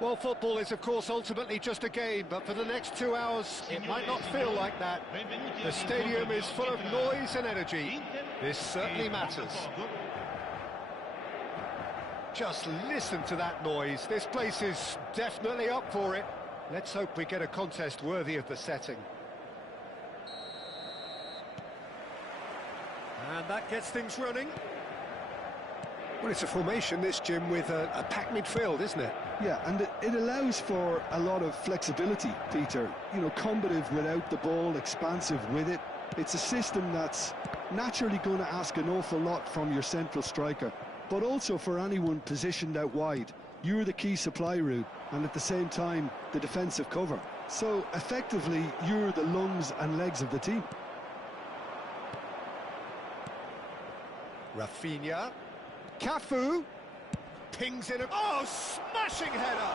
Well, football is, of course, ultimately just a game, but for the next 2 hours, it might not feel like that. The stadium is full of noise and energy. This certainly matters. Just listen to that noise. This place is definitely up for it. Let's hope we get a contest worthy of the setting. And that gets things running. Well, it's a formation, this, Jim, with a packed midfield, isn't it? Yeah, and it allows for a lot of flexibility, Peter. You know, combative without the ball, expansive with it. It's a system that's naturally going to ask an awful lot from your central striker, but also for anyone positioned out wide. You're the key supply route, and at the same time, the defensive cover. So, effectively, you're the lungs and legs of the team. Rafinha. Cafu. Pings in a... Oh, smashing header!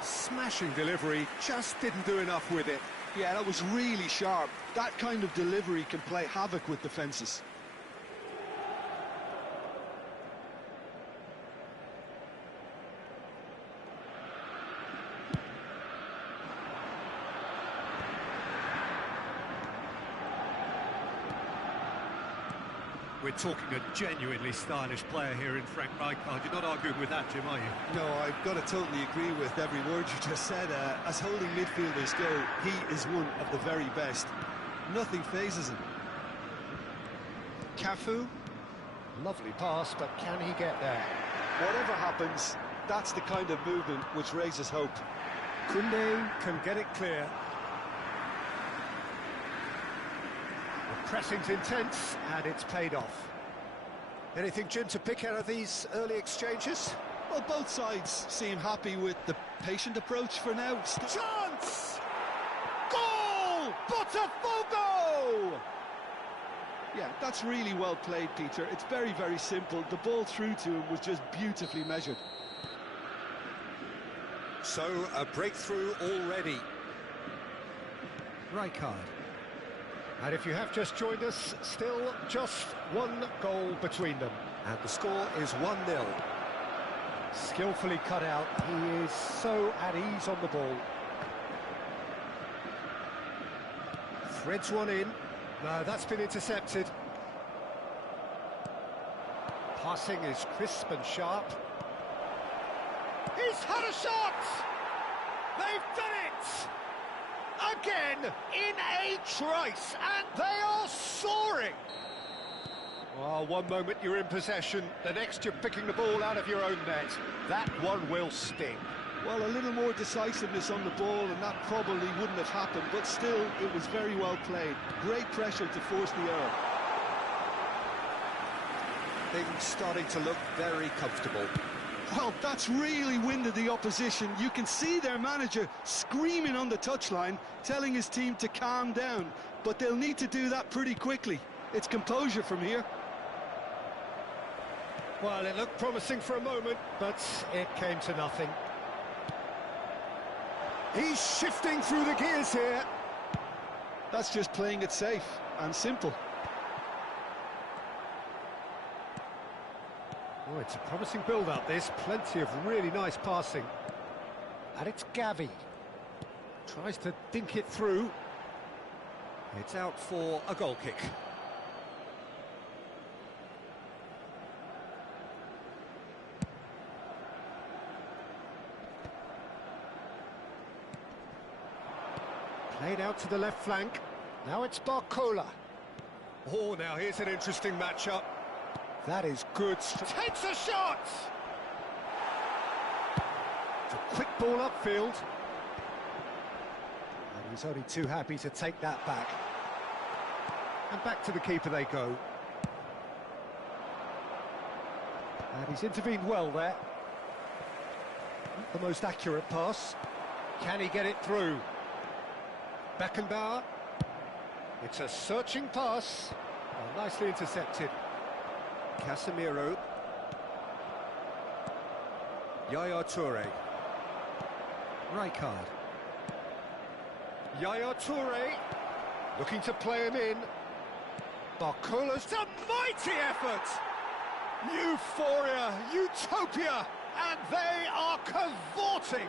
Smashing delivery, just didn't do enough with it. Yeah, that was really sharp. That kind of delivery can play havoc with defences. We're talking a genuinely stylish player here in Frank Rijkaard. You're not arguing with that, Jim, are you? No, I've got to totally agree with every word you just said. As holding midfielders go, he is one of the very best. Nothing phases him. Cafu. Lovely pass, but can he get there? Whatever happens, that's the kind of movement which raises hope. Koundé can get it clear. Pressing's intense, and it's paid off. Anything, Jim, to pick out of these early exchanges? Well, both sides seem happy with the patient approach for now. Chance! Goal! Botafogo! Yeah, that's really well played, Peter. It's very, very simple. The ball through to him was just beautifully measured. So, a breakthrough already. Rijkaard. And if you have just joined us, still just one goal between them. And the score is 1-0. Skillfully cut out. He is so at ease on the ball. Threads one in. No, that's been intercepted. Passing is crisp and sharp. He's had a shot! They've done it! Again, in a trice, and they are soaring! Well, one moment you're in possession, the next you're picking the ball out of your own net. That one will sting. Well, a little more decisiveness on the ball, and that probably wouldn't have happened, but still, it was very well played. Great pressure to force the error. Things starting to look very comfortable. Well, that's really winded the opposition. You can see their manager screaming on the touchline, telling his team to calm down. But they'll need to do that pretty quickly. It's composure from here. Well, it looked promising for a moment, but it came to nothing. He's shifting through the gears here. That's just playing it safe and simple. Oh, it's a promising build-up, this. Plenty of really nice passing. And it's Gavi. Tries to dink it through. It's out for a goal kick. Played out to the left flank. Now it's Barcola. Oh, now here's an interesting matchup. That is good. Takes a shot! It's a quick ball upfield. And he's only too happy to take that back. And back to the keeper they go. And he's intervened well there. Not the most accurate pass. Can he get it through? Beckenbauer. It's a searching pass. Oh, nicely intercepted. Casemiro. Yaya Toure. Rijkaard. Yaya Toure. Looking to play him in. Barcola's a mighty effort! Euphoria, utopia, And they are cavorting.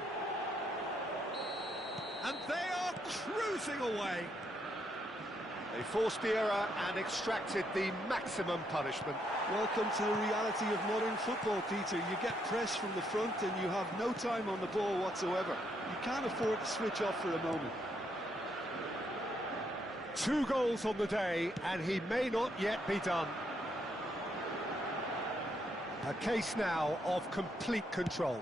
And they are cruising away. They forced the error and extracted the maximum punishment. Welcome to the reality of modern football, Peter. You get pressed from the front and you have no time on the ball whatsoever. You can't afford to switch off for a moment. 2 goals on the day, and he may not yet be done. A case now of complete control.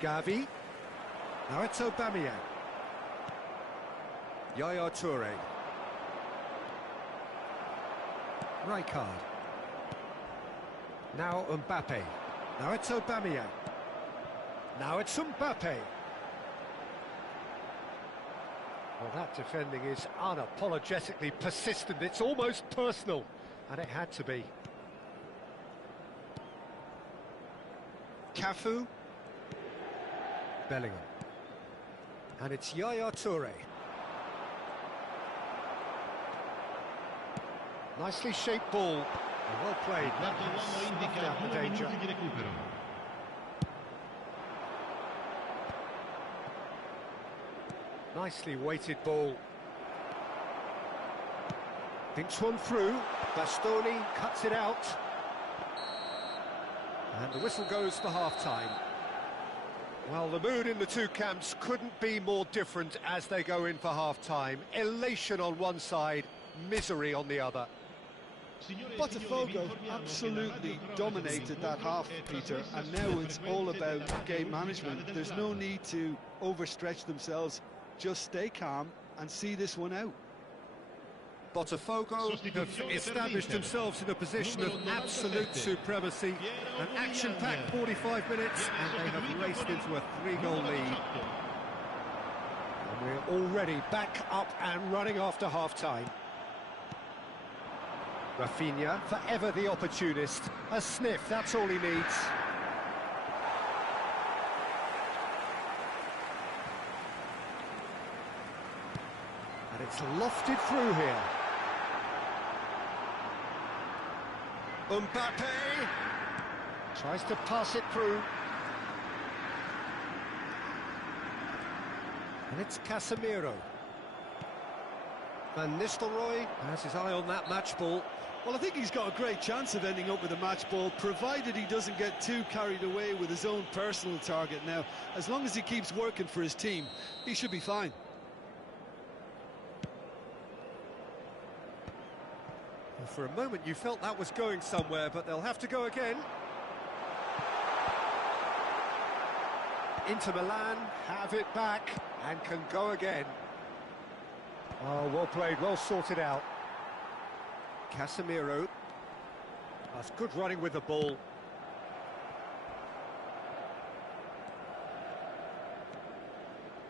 Gavi. Now it's Aubameyang. Yaya Toure. Rijkaard. Now Mbappe. Now it's Aubameyang. Now it's Mbappe. Well, that defending is unapologetically persistent. It's almost personal, and it had to be. Cafu. Bellingham. And it's Yaya Toure. Nicely shaped ball. And well played. Snuffed out the danger. Nicely weighted ball. Thinks one through. Bastoni cuts it out. And the whistle goes for half-time. Well, the mood in the two camps couldn't be more different as they go in for half-time. Elation on one side, misery on the other. Botafogo absolutely dominated that half, Peter, and now it's all about game management. There's no need to overstretch themselves. Just stay calm and see this one out. Botafogo have established themselves in a position of absolute supremacy. An action-packed 45 minutes, and they have raced into a 3-goal lead. And we're already back up and running after half-time. Rafinha, forever the opportunist. A sniff, that's all he needs. And it's lofted through here. Mbappe tries to pass it through. And it's Casemiro. Van Nistelrooy has his eye on that match ball. Well, I think he's got a great chance of ending up with a match ball, provided he doesn't get too carried away with his own personal target. Now, as long as he keeps working for his team, he should be fine. Well, for a moment you felt that was going somewhere, but they'll have to go again. Inter Milan have it back and can go again. Oh, well played, well sorted out. Casemiro. That's good running with the ball.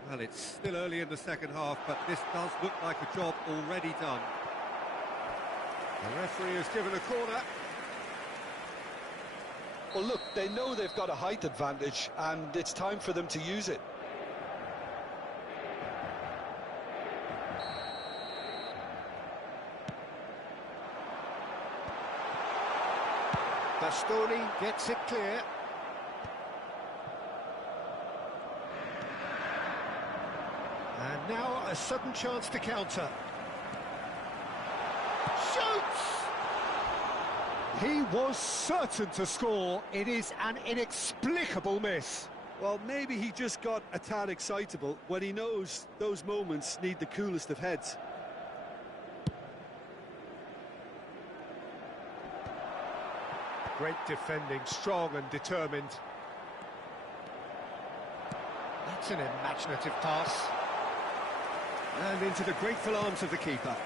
Well, it's still early in the second half, but this does look like a job already done. The referee has given a corner. Well, look, they know they've got a height advantage, and it's time for them to use it. Bastoni gets it clear. And now a sudden chance to counter. Shoots! He was certain to score. It is an inexplicable miss. Well, maybe he just got a tad excitable when he knows those moments need the coolest of heads. Great defending, strong and determined. That's an imaginative pass. And into the grateful arms of the keeper.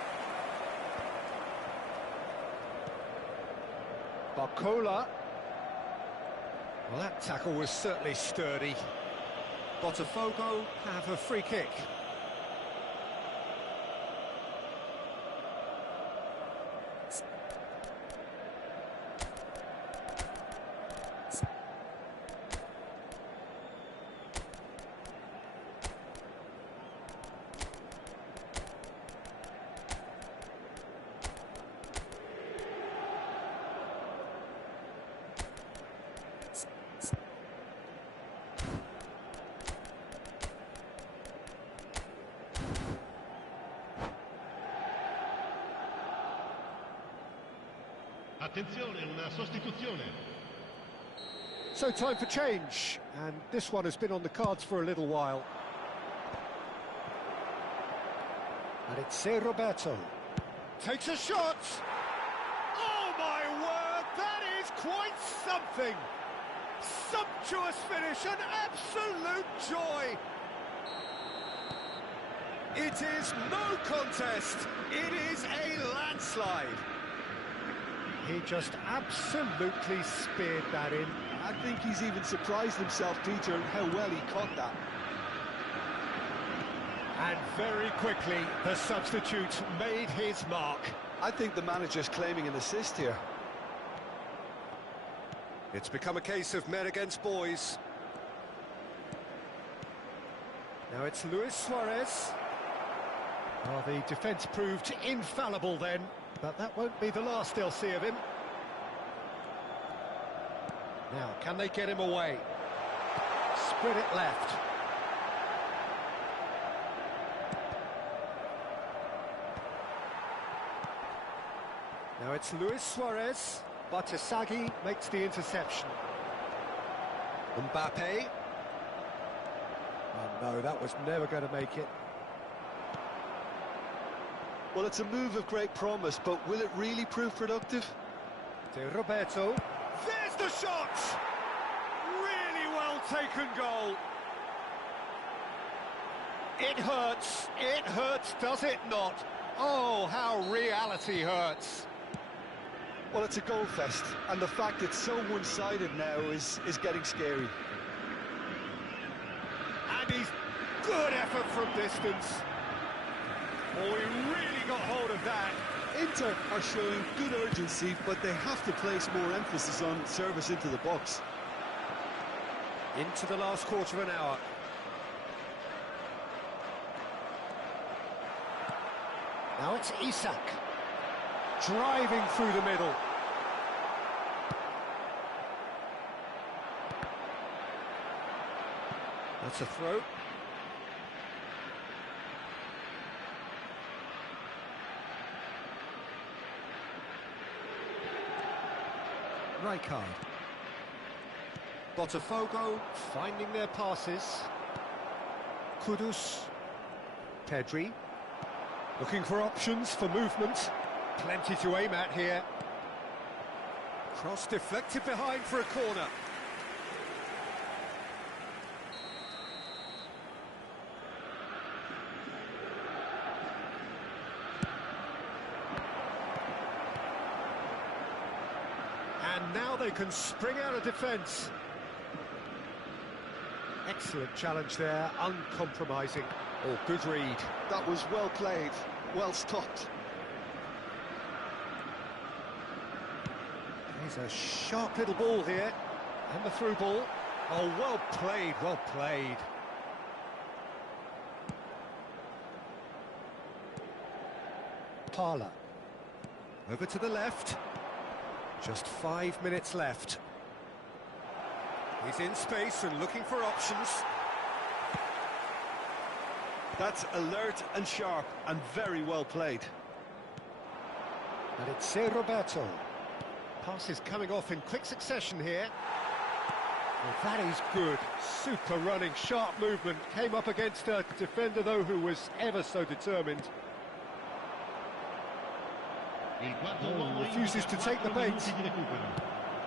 Barcola. Well, that tackle was certainly sturdy. Botafogo have a free kick. Attenzione, una sostituzione. So time for change, and this one has been on the cards for a little while. And it's Roberto. Takes a shot! Oh my word, that is quite something! Sumptuous finish, an absolute joy! It is no contest, it is a landslide. He just absolutely speared that in. I think he's even surprised himself, Peter, in how well he caught that. And very quickly, the substitute made his mark. I think the manager's claiming an assist here. It's become a case of men against boys. Now it's Luis Suarez. Well, the defence proved infallible then, but that won't be the last they'll see of him. Now, can they get him away? Spread it left. Now it's Luis Suarez, but Isagi makes the interception. Mbappe. Oh no, that was never going to make it. Well, it's a move of great promise, but will it really prove productive? De Roberto. There's the shot! Really well taken goal. It hurts, does it not? Oh, how reality hurts. Well, it's a goal fest, and the fact it's so one-sided now is getting scary. And he's good effort from distance. Oh, he really got hold of that. Inter are showing good urgency, but they have to place more emphasis on service into the box. Into the last quarter of an hour. Now it's Isak. Driving through the middle. That's a throw. Rijkaard. Botafogo finding their passes. Kudus. Pedri. Looking for options for movement. Plenty to aim at here. Cross deflected behind for a corner. And now they can spring out of defence. Excellent challenge there, uncompromising. Oh, good read. That was well played, well stopped. There's a sharp little ball here, and the through ball. Oh, well played, well played. Parla. Over to the left. Just 5 minutes left. He's in space and looking for options. That's alert and sharp and very well played. And it's Roberto. Passes coming off in quick succession here. Well, that is good. Super running, sharp movement. Came up against a defender, though, who was ever so determined. Oh, refuses to take the bait.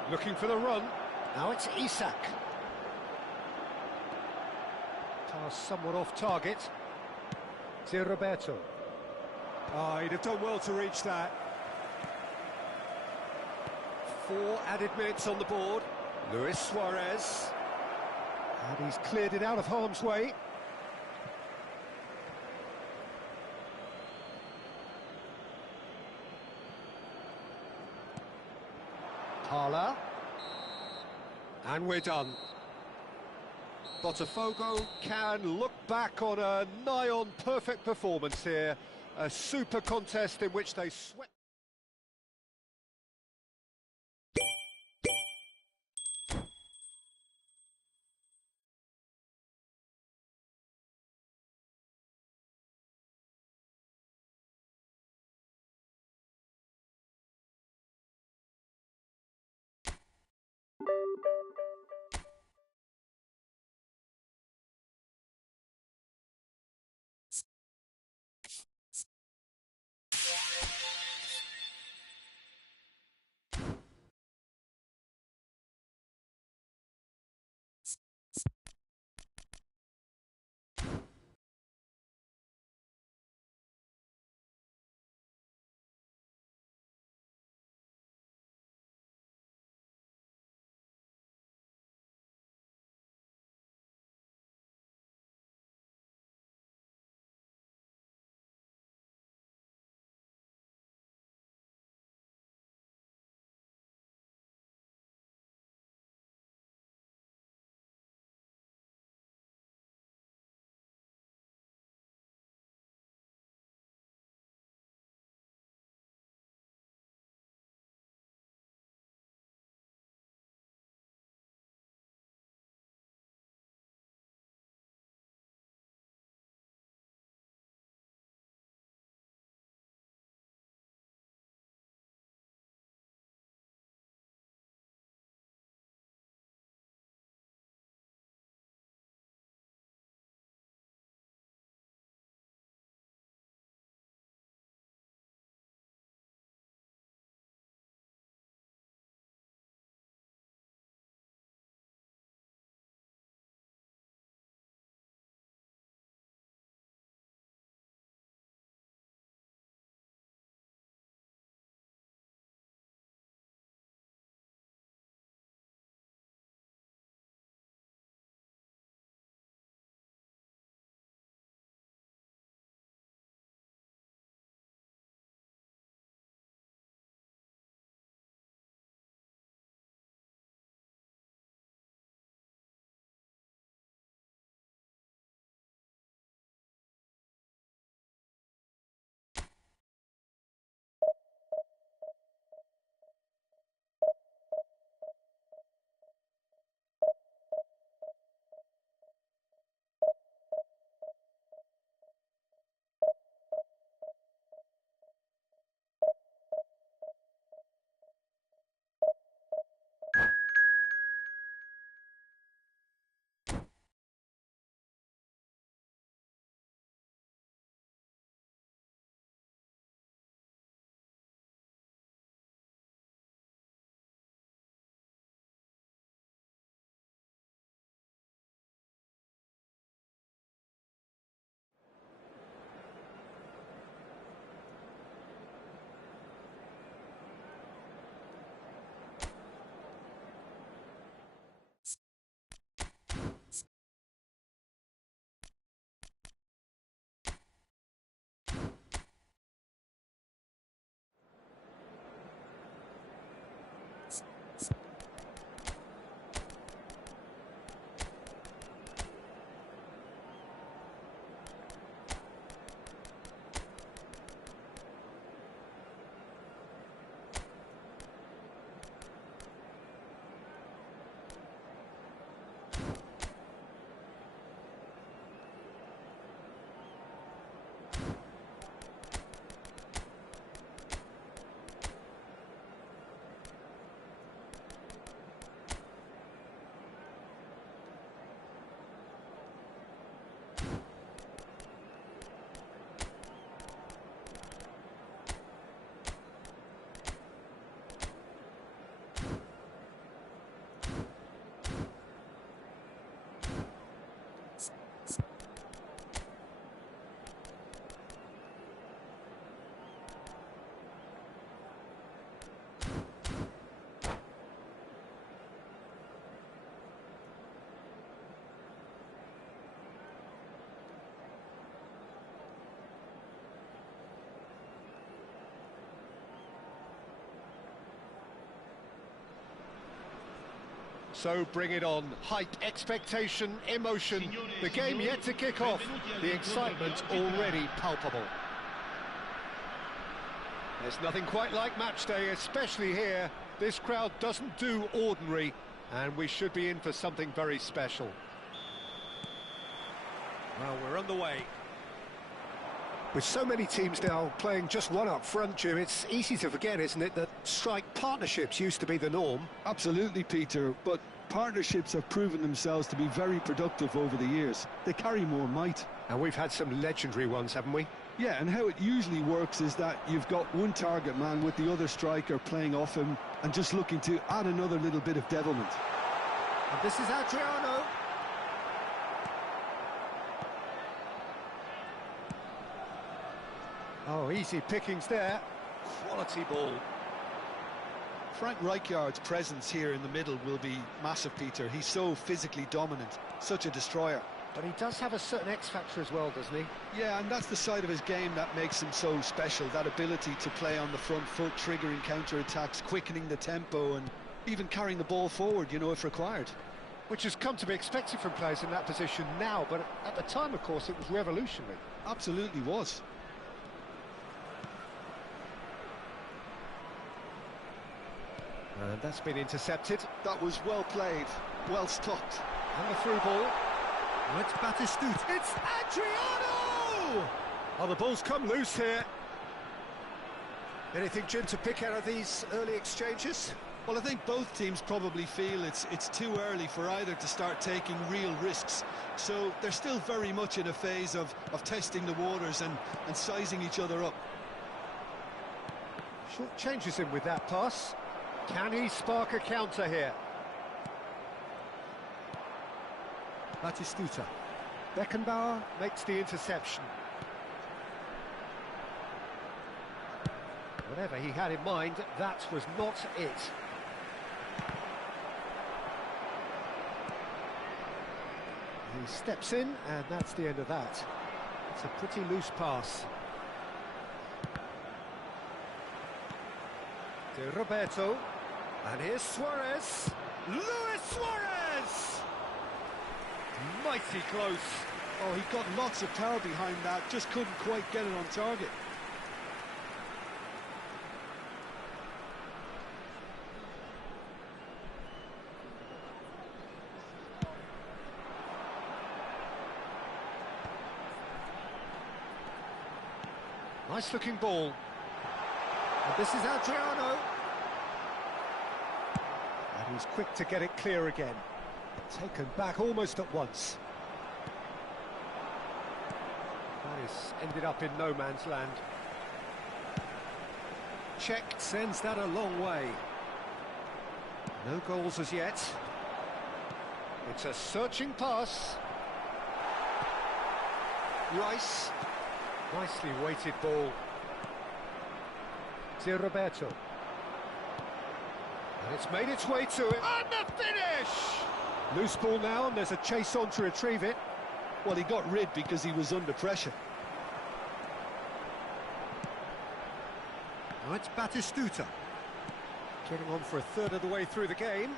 Looking for the run. Now it's Isak. Pass somewhat off target. Roberto. Oh, he'd have done well to reach that. 4 added minutes on the board. Luis Suarez. And he's cleared it out of harm's way. Parla. And we're done. Botafogo can look back on a nigh-on perfect performance here. A super contest in which they swept. So bring it on. Hype, expectation, emotion. The game yet to kick off. The excitement already palpable. There's nothing quite like match day, especially here. This crowd doesn't do ordinary, and we should be in for something very special. Well, we're on the way. With so many teams now playing just one up front, Jim, it's easy to forget, isn't it, that strike partnerships used to be the norm? Absolutely, Peter, but partnerships have proven themselves to be very productive over the years. They carry more might. And we've had some legendary ones, haven't we? Yeah, and how it usually works is that you've got one target man with the other striker playing off him and just looking to add another little bit of devilment. And this is Adriano. Oh, easy pickings there. Quality ball. Frank Rijkaard's presence here in the middle will be massive, Peter. He's so physically dominant, such a destroyer. But he does have a certain X-factor as well, doesn't he? Yeah, and that's the side of his game that makes him so special, that ability to play on the front foot, triggering counter-attacks, quickening the tempo, and even carrying the ball forward, you know, if required. Which has come to be expected from players in that position now, but at the time, of course, it was revolutionary. Absolutely was. And that's been intercepted. That was well played, well stopped. And the through ball. It's Batistuta. It's Adriano! Oh, the ball's come loose here. Anything, Jim, to pick out of these early exchanges? Well, I think both teams probably feel it's too early for either to start taking real risks. So they're still very much in a phase of testing the waters and sizing each other up. Short changes him with that pass. Can he spark a counter here? Batistuta. Beckenbauer makes the interception. Whatever he had in mind, that was not it. He steps in, and that's the end of that. It's a pretty loose pass. To Roberto. And here's Suarez. Luis Suarez! Mighty close. Oh, he got lots of power behind that, just couldn't quite get it on target. Nice looking ball. And this is Adriano. And he's quick to get it clear again. Taken back almost at once. That is ended up in no man's land. Czech sends that a long way. No goals as yet. It's a searching pass. Rice. Nicely weighted ball. To Roberto. And it's made its way to it. And the finish! Loose ball now, and there's a chase on to retrieve it. Well, he got rid because he was under pressure. Now it's Batistuta. Getting on for a third of the way through the game.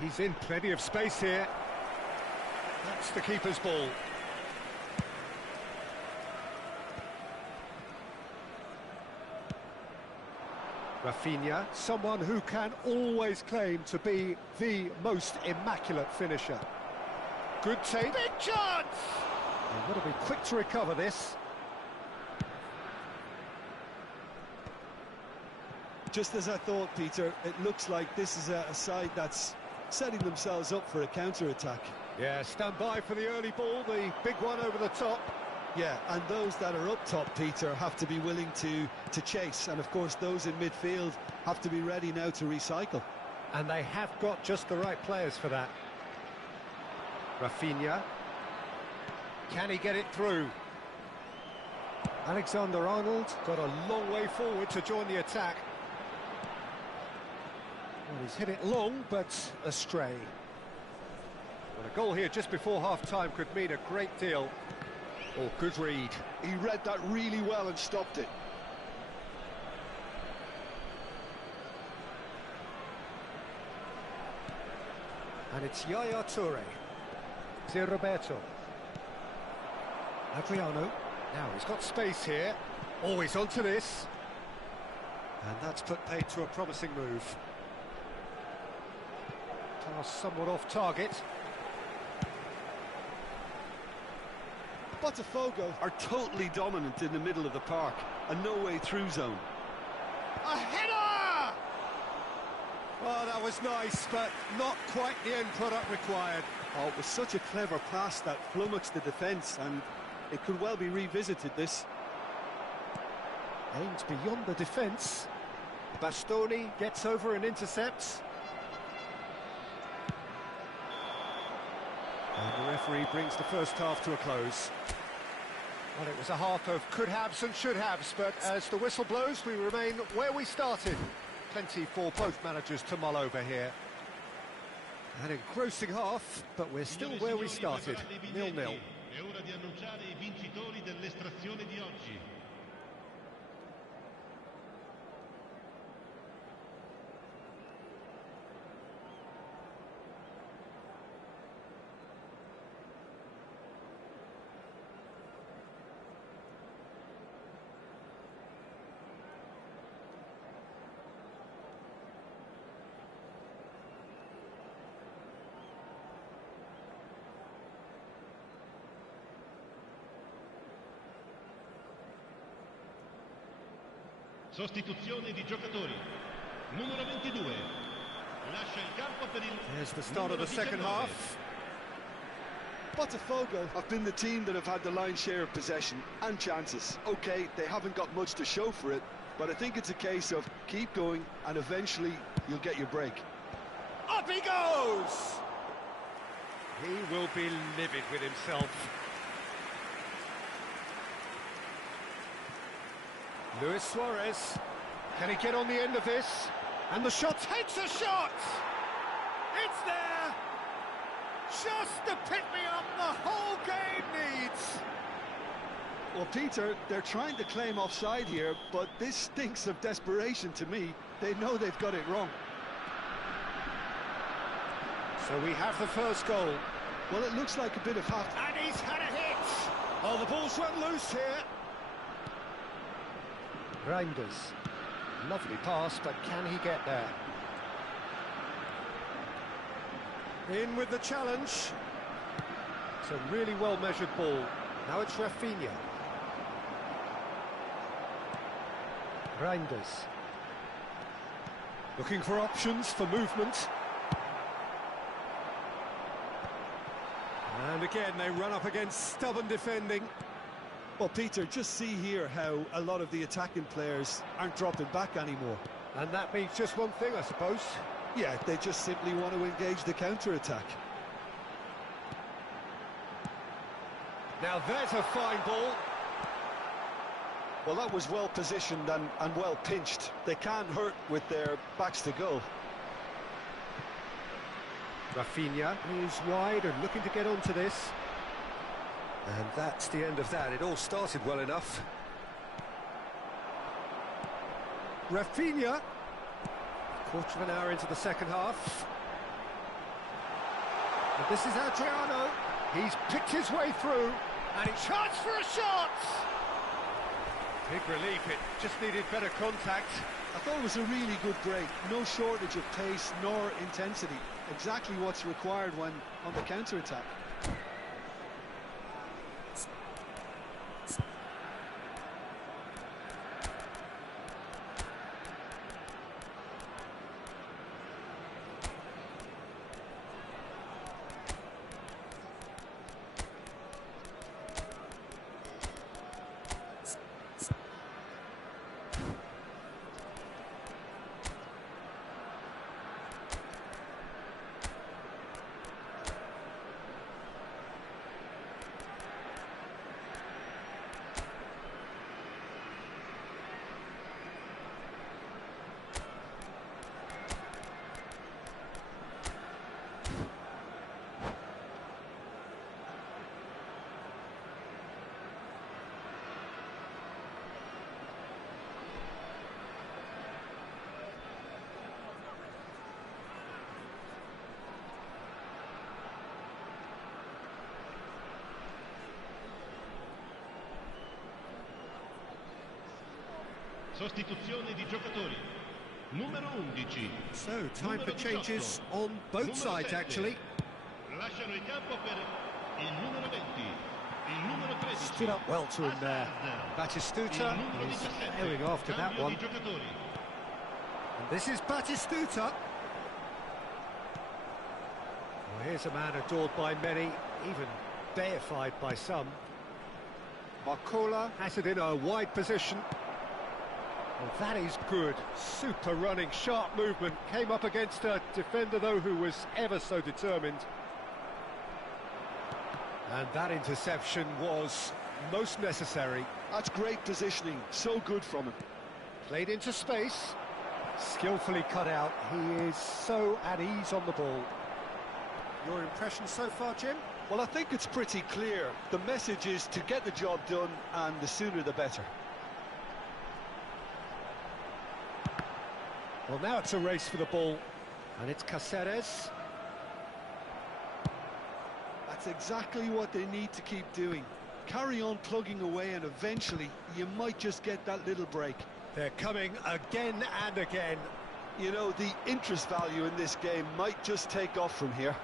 He's in plenty of space here. That's the keeper's ball. Rafinha, someone who can always claim to be the most immaculate finisher. Good take. Big chance! They've got to be quick to recover this. Just as I thought, Peter, it looks like this is a side that's setting themselves up for a counter-attack. Yeah, stand by for the early ball, the big one over the top. Yeah, and those that are up top, Peter, have to be willing to chase. And, of course, those in midfield have to be ready now to recycle. And they have got just the right players for that. Rafinha. Can he get it through? Alexander-Arnold got a long way forward to join the attack. Well, he's hit it long, but astray. Well, a goal here just before half-time could mean a great deal. Oh, good read. He read that really well and stopped it. And it's Yaya Toure. Zé Roberto. Adriano. Now he's got space here. Oh, he's onto this. And that's put paid to a promising move. Pass somewhat off target. Botafogo are totally dominant in the middle of the park, and no way through zone. A header! Oh, that was nice, but not quite the end product required. Oh, it was such a clever pass that flummoxed the defence, and it could well be revisited, this. Aims beyond the defence. Bastoni gets over and intercepts. And the referee brings the first half to a close. Well, it was a half of could-haves and should-haves, but as the whistle blows, we remain where we started. Plenty for both managers to mull over here. An engrossing half, but we're still where we started, 0-0. È ora di annunciare I vincitori dell'estrazione di oggi. Sostituzione di giocatori. Numero 22. Lascia il campo per il There's the start of the second half. Botafogo have been the team that have had the lion's share of possession and chances. OK, they haven't got much to show for it, but I think it's a case of keep going and eventually you'll get your break. Up he goes! He will be livid with himself. Luis Suarez, can he get on the end of this? And the shot takes a shot! It's there! Just the pick-me-up the whole game needs! Well, Peter, they're trying to claim offside here, but this stinks of desperation to me. They know they've got it wrong. So we have the first goal. Well, it looks like a bit of half... And he's had a hit! Oh, the ball's run loose here. Reinders. Lovely pass, but can he get there? In with the challenge. It's a really well-measured ball. Now it's Rafinha. Reinders. Looking for options for movement. And again, they run up against stubborn defending. Well, Peter, just see here how a lot of the attacking players aren't dropping back anymore. And that means just one thing, I suppose. Yeah, they just simply want to engage the counter-attack. Now there's a fine ball. Well, that was well positioned and well pinched. They can't hurt with their backs to goal. Rafinha is wide and looking to get onto this. And that's the end of that. It all started well enough. Rafinha Quarter of an hour into the second half. And this is Adriano. He's picked his way through, and he charged for a shot! Big relief, it just needed better contact. I thought it was a really good break. No shortage of pace nor intensity. Exactly what's required when on the counter-attack. Sostituzione di giocatori. Numero 11. So, time for changes on both sides, actually. Lasciano il campo per il numero 20. Il numero 13. Stood up well to him there. Batistuta is airing after that one. And this is Batistuta. Well, here's a man adored by many, even deified by some. Barcola has it in a wide position. Well, that is good. Super running, sharp movement. Came up against a defender, though, who was ever so determined. And that interception was most necessary. That's great positioning. So good from him. Played into space. Skillfully cut out. He is so at ease on the ball. Your impression so far, Jim? Well, I think it's pretty clear. The message is to get the job done, and the sooner the better. Well, now it's a race for the ball, and it's Cáceres. That's exactly what they need to keep doing. Carry on plugging away, and eventually you might just get that little break. They're coming again and again. You know, the interest value in this game might just take off from here.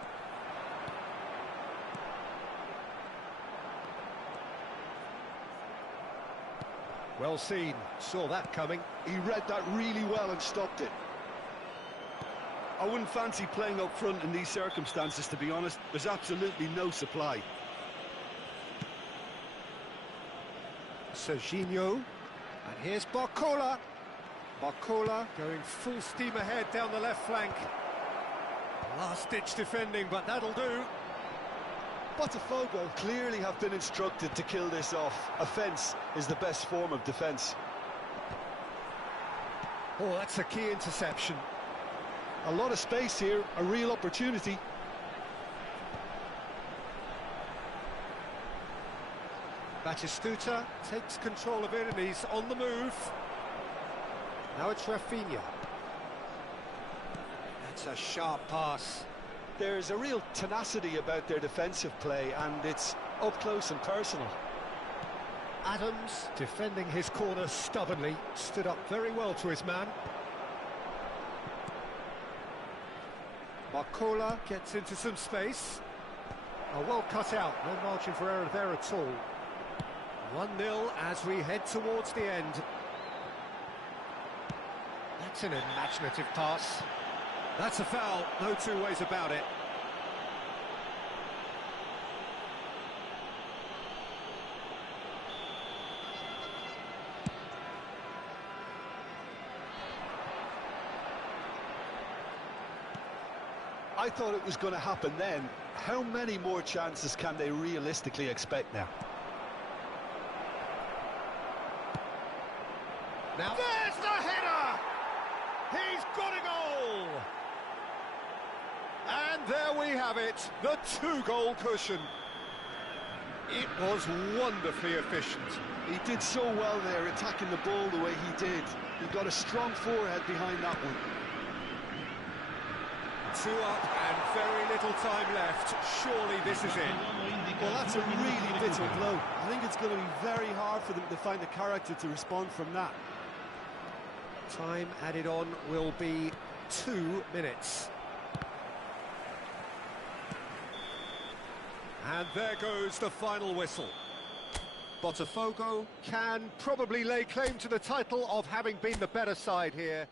Well seen, saw that coming. He read that really well and stopped it. I wouldn't fancy playing up front in these circumstances, to be honest. There's absolutely no supply. Serginho, and here's Barcola. Barcola going full steam ahead down the left flank. Last-ditch defending, but that'll do. Botafogo clearly have been instructed to kill this off. Offence is the best form of defence. Oh, that's a key interception. A lot of space here, a real opportunity. Batistuta takes control of it and he's on the move. Now it's Rafinha. That's a sharp pass. There's a real tenacity about their defensive play, and it's up close and personal. Adams, defending his corner stubbornly, stood up very well to his man. Barcola gets into some space. Well cut out, no margin for error there at all. 1-0 as we head towards the end. That's an imaginative pass. That's a foul, no two ways about it. I thought it was going to happen then. How many more chances can they realistically expect now? Now there's the header! He's got a goal! And there we have it, the two-goal cushion. It was wonderfully efficient. He did so well there, attacking the ball the way he did. He got a strong forehead behind that one. Two up and very little time left. Surely this is it. Well, that's a really bitter blow. I think it's going to be very hard for them to find the character to respond from that. Time added on will be 2 minutes. And there goes the final whistle. Botafogo can probably lay claim to the title of having been the better side here.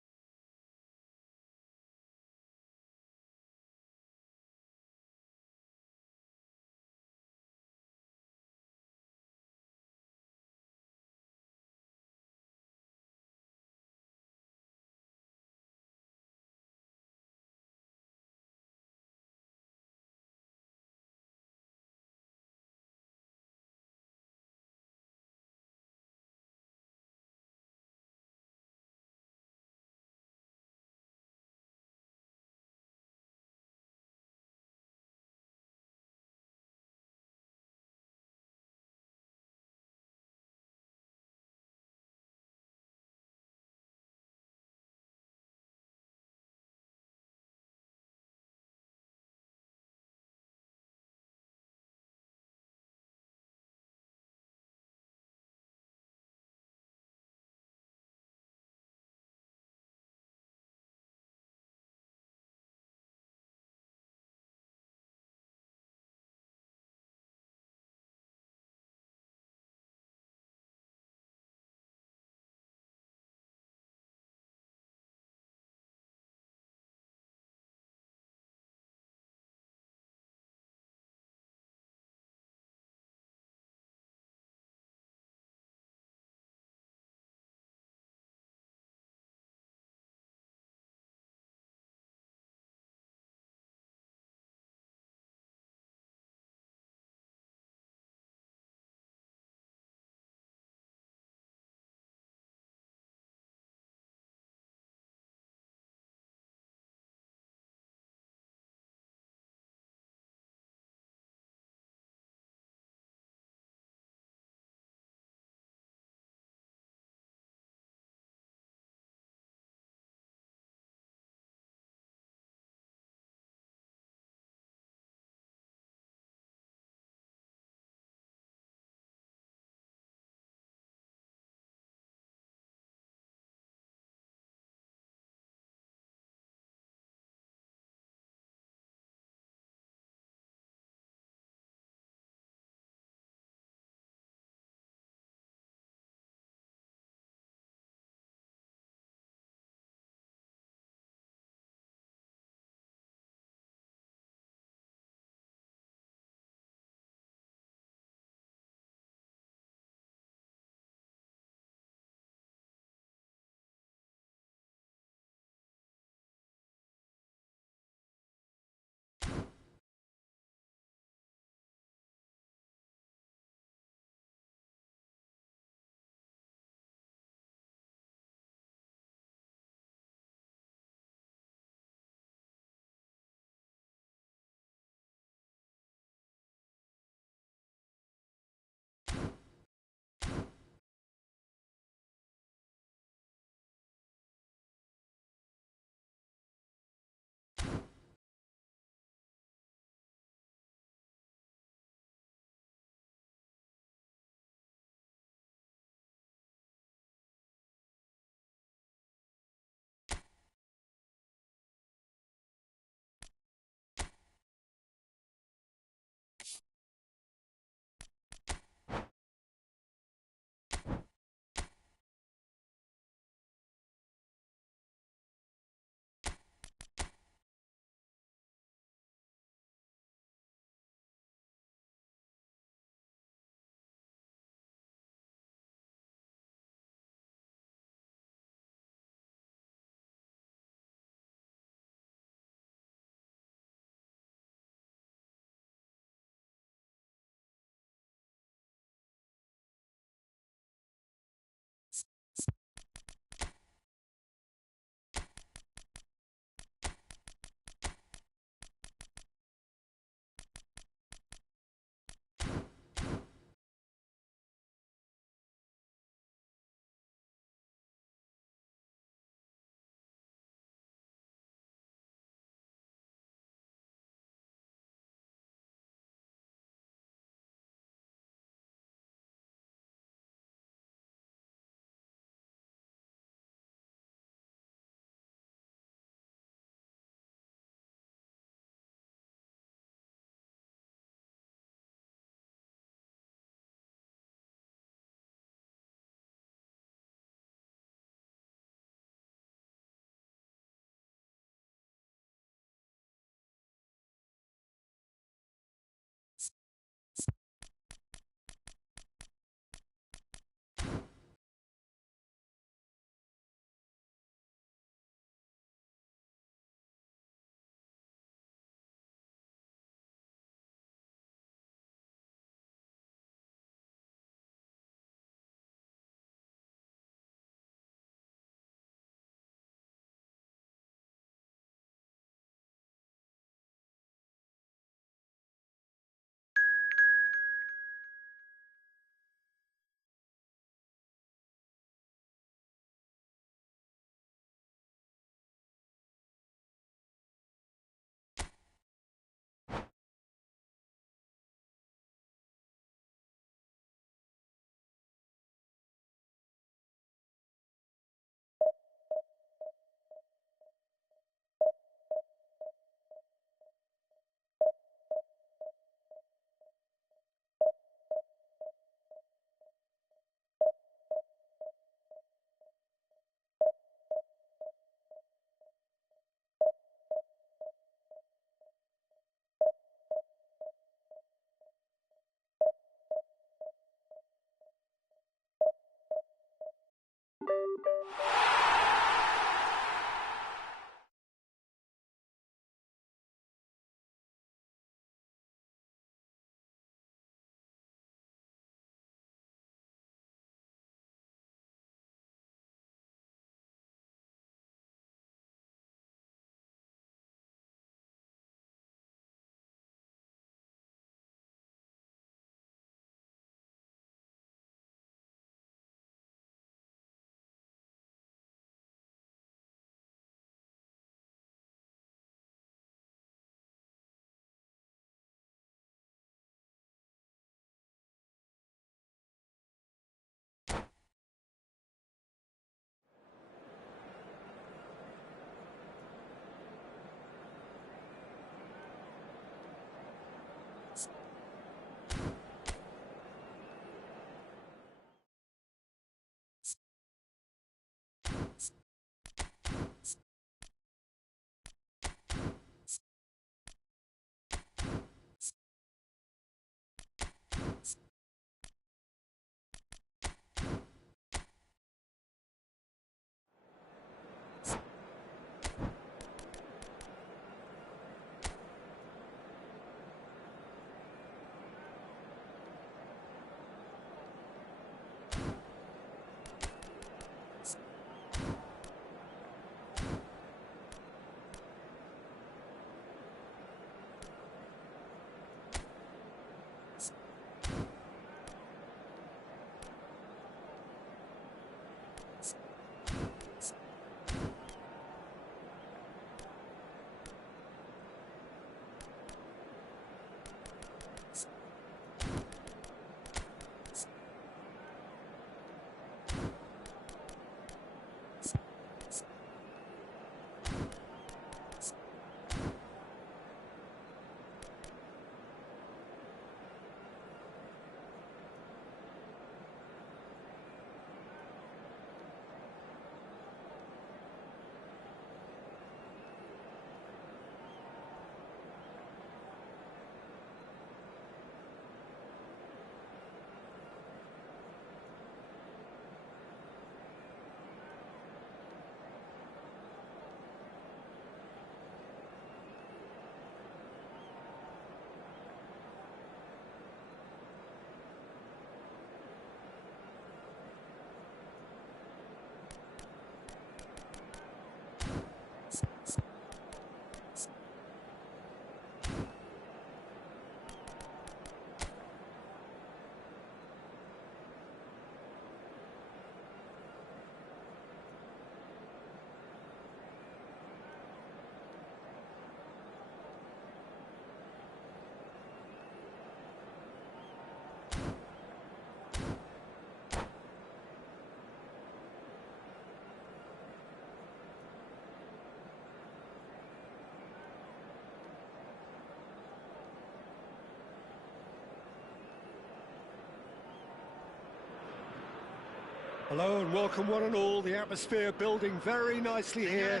Hello and welcome one and all. The atmosphere building very nicely here.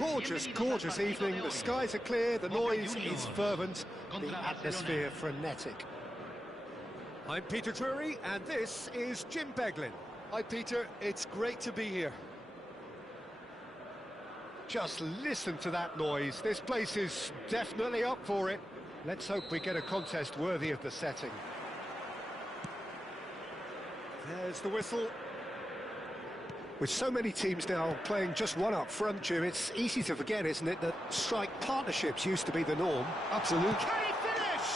Gorgeous, gorgeous evening. The skies are clear, the noise is fervent, the atmosphere frenetic. I'm Peter Drury and this is Jim Beglin. Hi Peter, it's great to be here. Just listen to that noise. This place is definitely up for it. Let's hope we get a contest worthy of the setting. There's the whistle. With so many teams now playing just one up front, Jim, it's easy to forget, isn't it, that strike partnerships used to be the norm. Absolutely. Can he finish?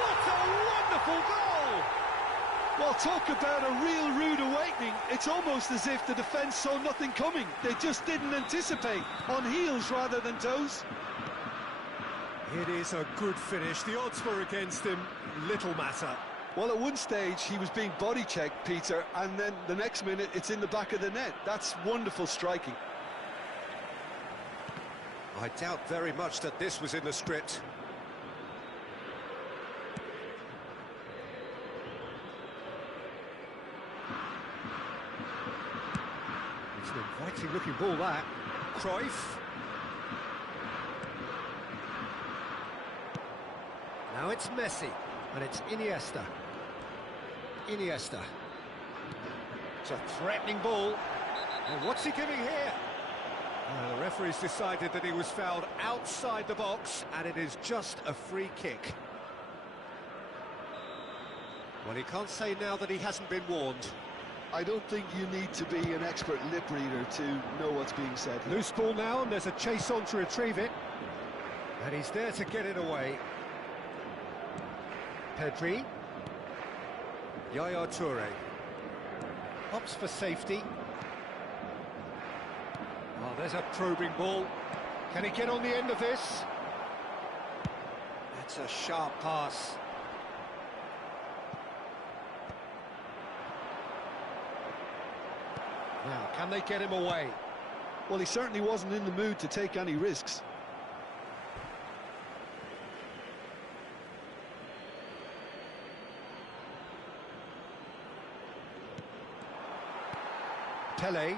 What a wonderful goal! Well, talk about a real rude awakening. It's almost as if the defence saw nothing coming. They just didn't anticipate, on heels rather than toes. It is a good finish. The odds were against him. Little matter. Well, at one stage, he was being body-checked, Peter, and then the next minute, it's in the back of the net. That's wonderful striking. I doubt very much that this was in the script. It's an inviting-looking ball, that. Cruyff. Now it's Messi, and it's Iniesta. Iniesta. It's a threatening ball. And what's he giving here? The referee's decided that he was fouled outside the box, and it is just a free kick. Well, he can't say now that he hasn't been warned. I don't think you need to be an expert lip reader to know what's being said. Loose ball now, and there's a chase on to retrieve it. And he's there to get it away. Pedri. Yaya Toure. Opts for safety. Oh, there's a probing ball. Can he get on the end of this? That's a sharp pass. Now, can they get him away? Well, he certainly wasn't in the mood to take any risks. Pele.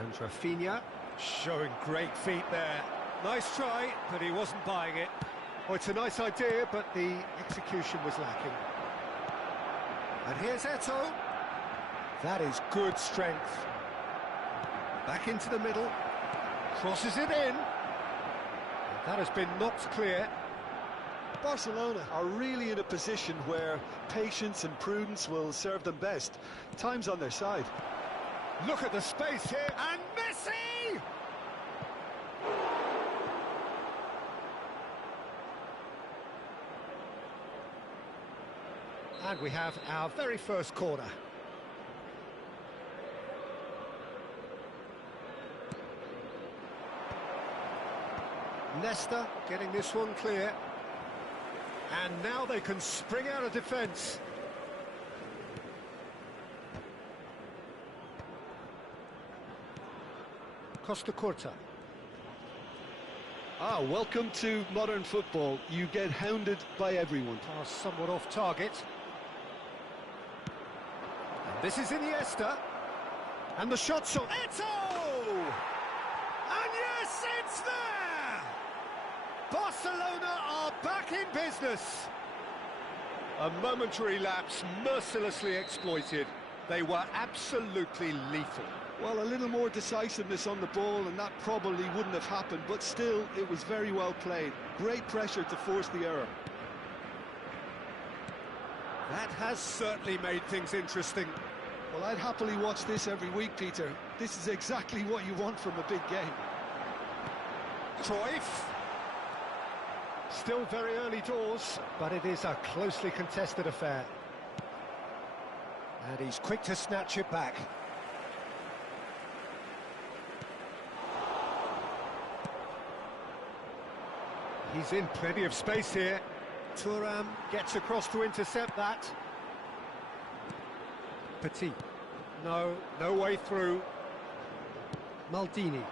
And Rafinha showing great feet there. Nice try, but he wasn't buying it. Oh, it's a nice idea, but the execution was lacking. And here's Eto'o. That is good strength. Back into the middle. Crosses it in. That has been knocked clear. Barcelona are really in a position where patience and prudence will serve them best. Time's on their side. Look at the space here, and Messi! And we have our very first corner. Nesta getting this one clear. And now they can spring out of defence. Costa Curta. Welcome to modern football. You get hounded by everyone. Pass somewhat off target. And this is Iniesta. And the shot's on. Eto'o! And yes, it's there! Barcelona are back in business. A momentary lapse mercilessly exploited. They were absolutely lethal. Well, a little more decisiveness on the ball and that probably wouldn't have happened, but still, it was very well played. Great pressure to force the error. That has certainly made things interesting. Well, I'd happily watch this every week, Peter. This is exactly what you want from a big game. Cruyff. Still very early doors, but it is a closely contested affair. And he's quick to snatch it back. He's in plenty of space here. Thuram gets across to intercept that. Petit. No way through. Maldini.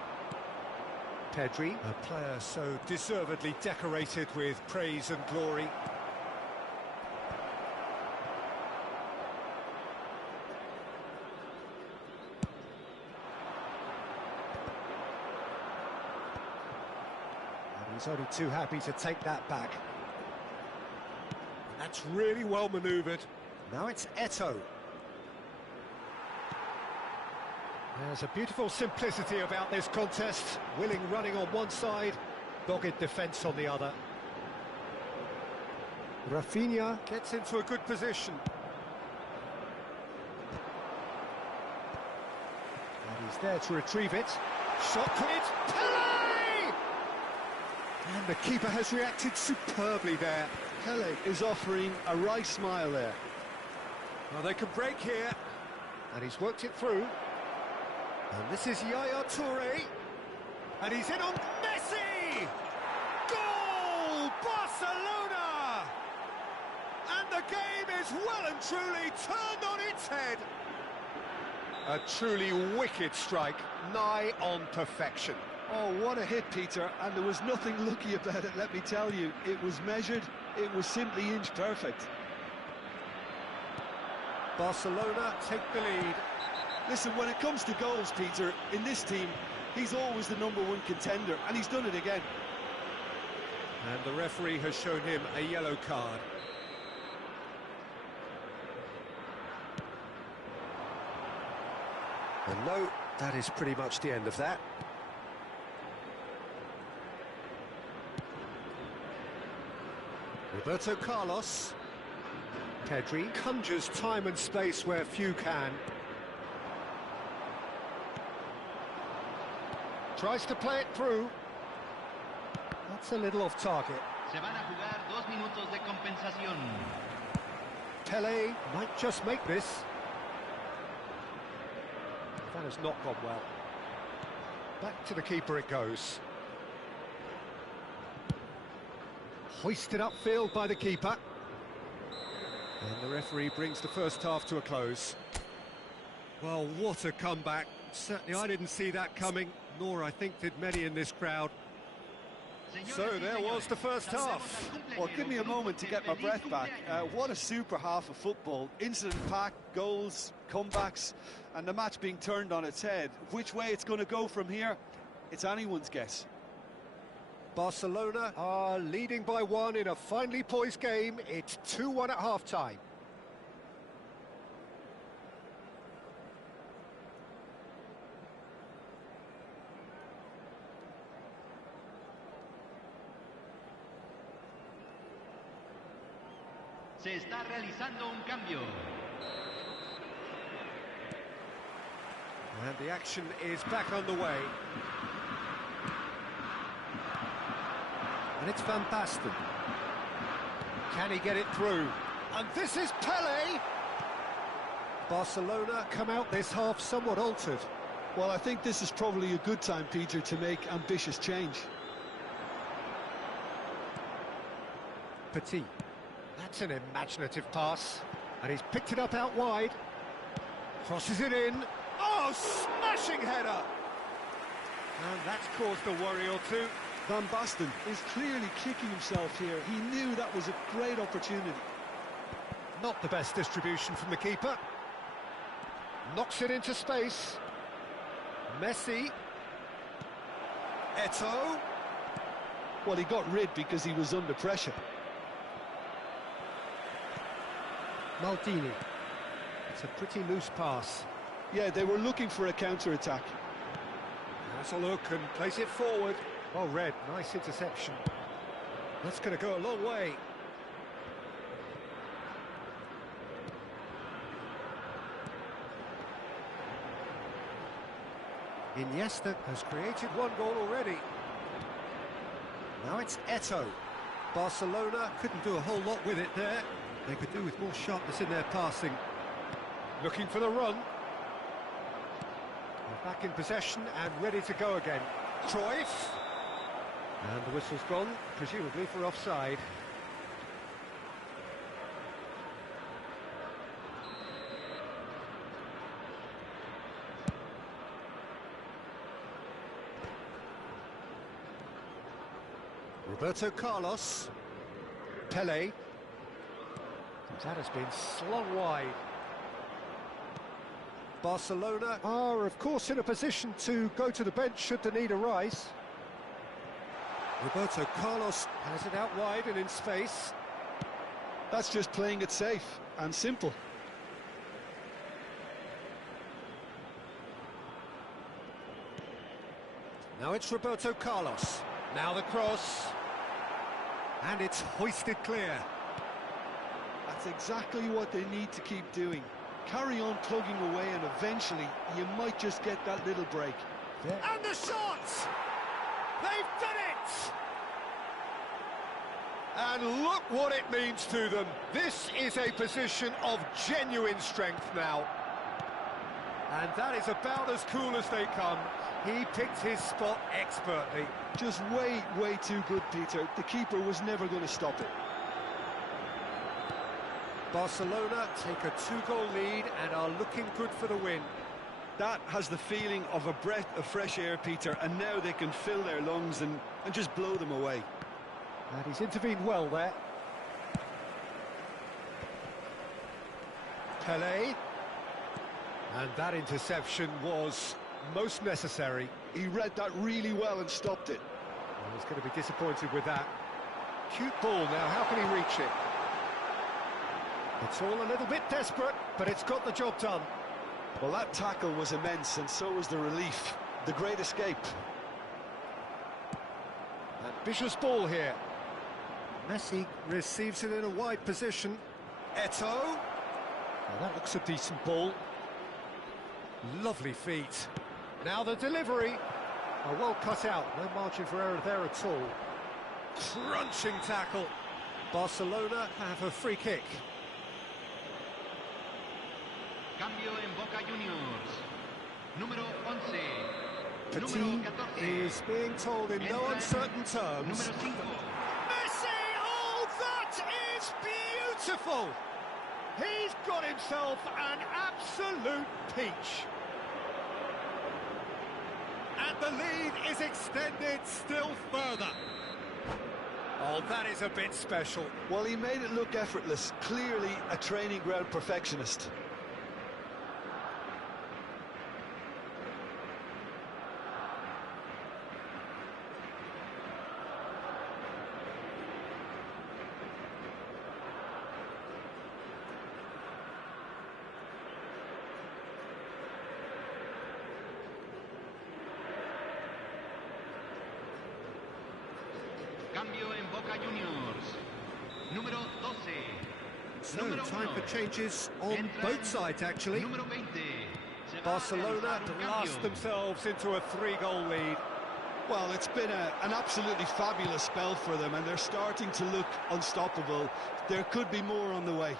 Pedri, a player so deservedly decorated with praise and glory. He's only too happy to take that back. That's really well manoeuvred. Now it's Eto'o. There's a beautiful simplicity about this contest. Willing running on one side, dogged defence on the other. Rafinha gets into a good position. And he's there to retrieve it. Shot cleared. Pele! And the keeper has reacted superbly there. Pele is offering a wry smile there. Well, they can break here. And he's worked it through. And this is Yaya Toure. And he's in on Messi! Goal! Barcelona! And the game is well and truly turned on its head. A truly wicked strike, nigh on perfection. Oh, what a hit, Peter, and there was nothing lucky about it, let me tell you. It was measured, it was simply inch perfect. Barcelona take the lead. Listen, when it comes to goals, Peter, in this team, he's always the #1 contender, and he's done it again. And the referee has shown him a yellow card. And no, that is pretty much the end of that. Roberto Carlos. Pedri conjures time and space where few can. Tries to play it through. That's a little off target. Se van a jugar 2 minutos de compensación. Pele might just make this. That has not gone well. Back to the keeper it goes. Hoisted upfield by the keeper. And the referee brings the first half to a close. Well, what a comeback. Certainly I didn't see that coming, nor I think did many in this crowd. So there was the first half. Well, give me a moment to get my breath back. What a super half of football. Incident-packed, goals, comebacks, and the match being turned on its head. Which way it's going to go from here, it's anyone's guess. Barcelona are leading by 1 in a finely poised game. It's 2-1 at half-time. Se está realizando un cambio. And the action is back underway. And it's Van Basten. Can he get it through? And this is Pele! Barcelona come out this half somewhat altered. Well, I think this is probably a good time, Peter, to make ambitious change. Petit. That's an imaginative pass. And he's picked it up out wide. Crosses it in. Oh, smashing header! And that's caused a worry or two. Van Basten is clearly kicking himself here. He knew that was a great opportunity. Not the best distribution from the keeper. Knocks it into space. Messi. Eto'o. Well, he got rid because he was under pressure. Maldini. It's a pretty loose pass. Yeah, they were looking for a counter-attack. Has a look and plays it forward. Well read, nice interception. That's going to go a long way. Iniesta has created 1 goal already. Now it's Eto'o. Barcelona couldn't do a whole lot with it there. They could do with more sharpness in their passing. Looking for the run. They're back in possession and ready to go again. Cruyff. And the whistle's gone, presumably for offside. Roberto Carlos. Pele. That has been slung wide. Barcelona are, of course, in a position to go to the bench should the need arise. Roberto Carlos has it out wide and in space. That's just playing it safe and simple. Now it's Roberto Carlos. Now the cross. And it's hoisted clear. That's exactly what they need to keep doing. Carry on plugging away and eventually you might just get that little break. Yeah. And the shots! They've done it! And look what it means to them. This is a position of genuine strength now. And that is about as cool as they come. He picked his spot expertly. Just way too good, Peter. The keeper was never going to stop it. Barcelona take a 2-goal lead and are looking good for the win. That has the feeling of a breath of fresh air, Peter, and now they can fill their lungs and just blow them away. And he's intervened well there. Pelé. And that interception was most necessary. He read that really well and stopped it. Well, he's going to be disappointed with that. Cute ball now, how can he reach it? It's all a little bit desperate, but it's got the job done. Well, that tackle was immense, and so was the relief. The great escape. Ambitious ball here. Messi receives it in a wide position. Eto'o. Well, that looks a decent ball. Lovely feet. Now the delivery. Oh, well cut out. No margin for error there at all. Crunching tackle. Barcelona have a free kick. Cambio en Boca Juniors. Número 11. Petit is being told in no uncertain terms. Número 5. Messi! Oh, that is beautiful! He's got himself an absolute peach. And the lead is extended still further. Oh, that is a bit special. Well, he made it look effortless. Clearly a training ground perfectionist. Cambio en Boca Juniors. Número 12. So, time for changes on both sides, actually. Número 20. Barcelona blast themselves into a 3-goal lead. Well, it's been an absolutely fabulous spell for them, and they're starting to look unstoppable. There could be more on the way.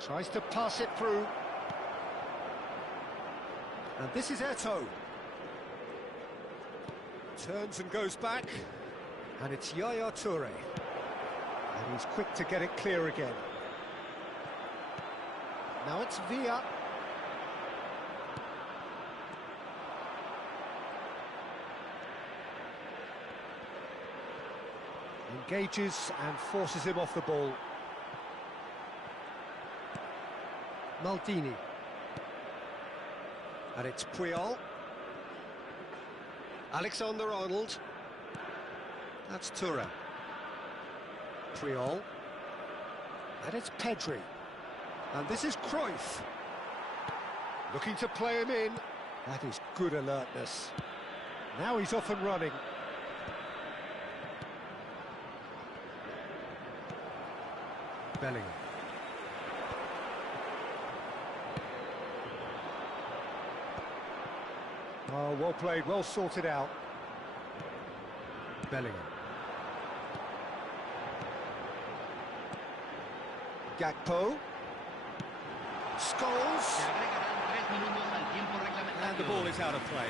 Tries to pass it through. And this is Eto'o. Turns and goes back. And it's Yaya Toure. And he's quick to get it clear again. Now it's Villa. Engages and forces him off the ball. Maldini. And it's Puyol. Alexander-Arnold. That's Toure. Puyol. And it's Pedri. And this is Cruyff. Looking to play him in. That is good alertness. Now he's off and running. Bellingham. Oh, well played, well sorted out. Bellingham. Gakpo. Scholes. And the ball is out of play.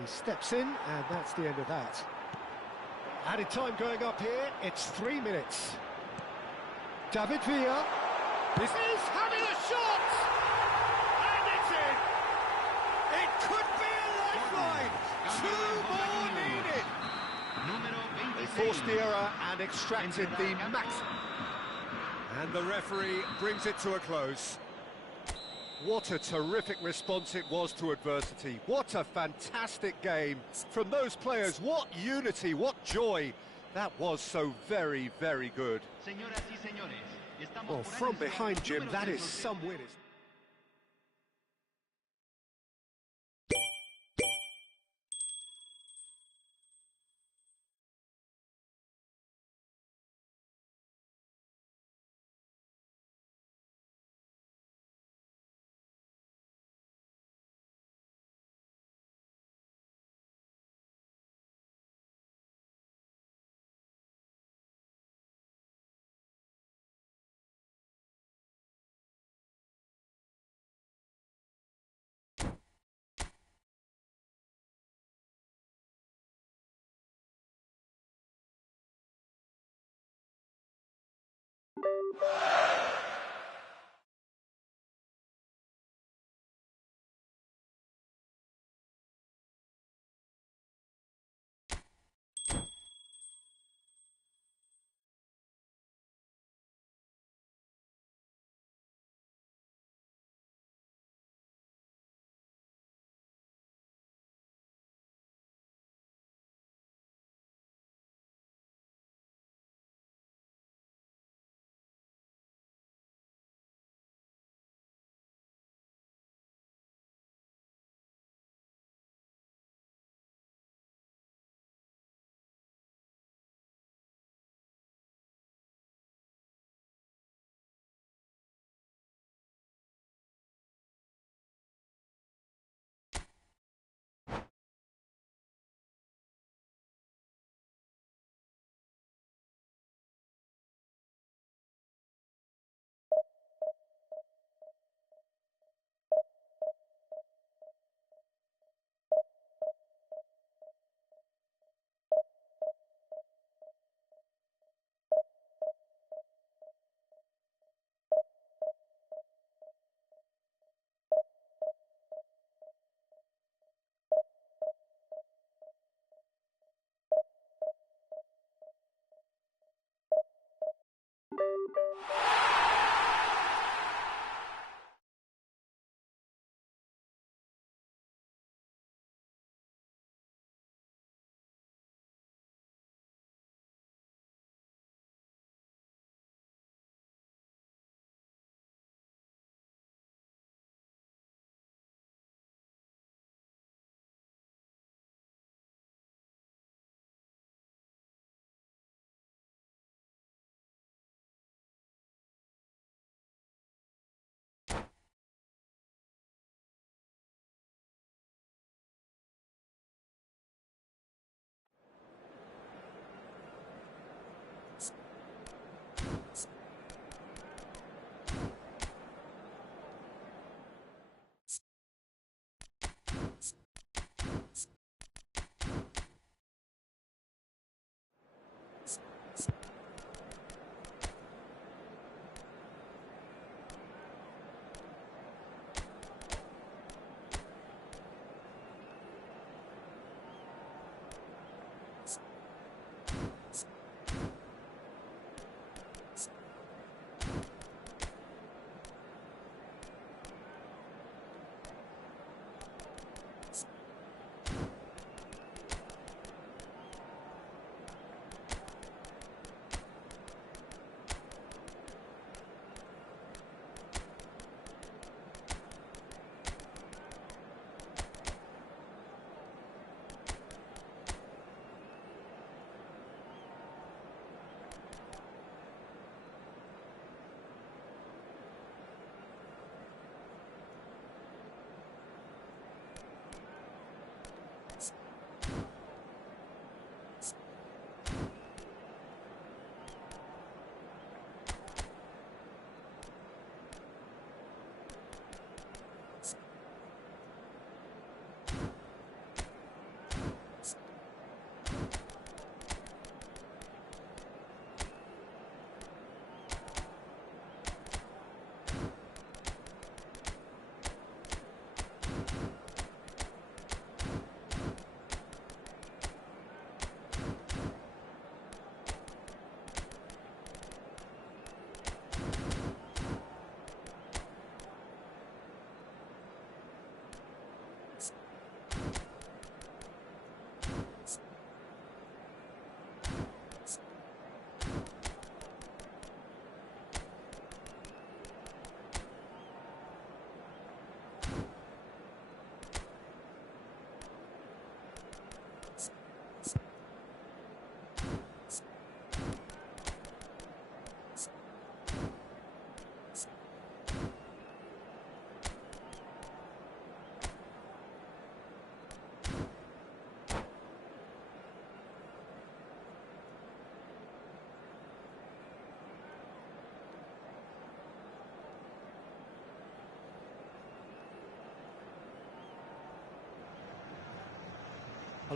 He steps in, and that's the end of that. Added time going up here, it's 3 minutes. David Villa. This is having a shot! And it's in! It could be a lifeline! line. Two more needed. They forced the error and extracted the maximum. And the referee brings it to a close. What a terrific response it was to adversity. What a fantastic game from those players. What unity, what joy. That was so very, very good. Well, from behind, Jim, that is some win.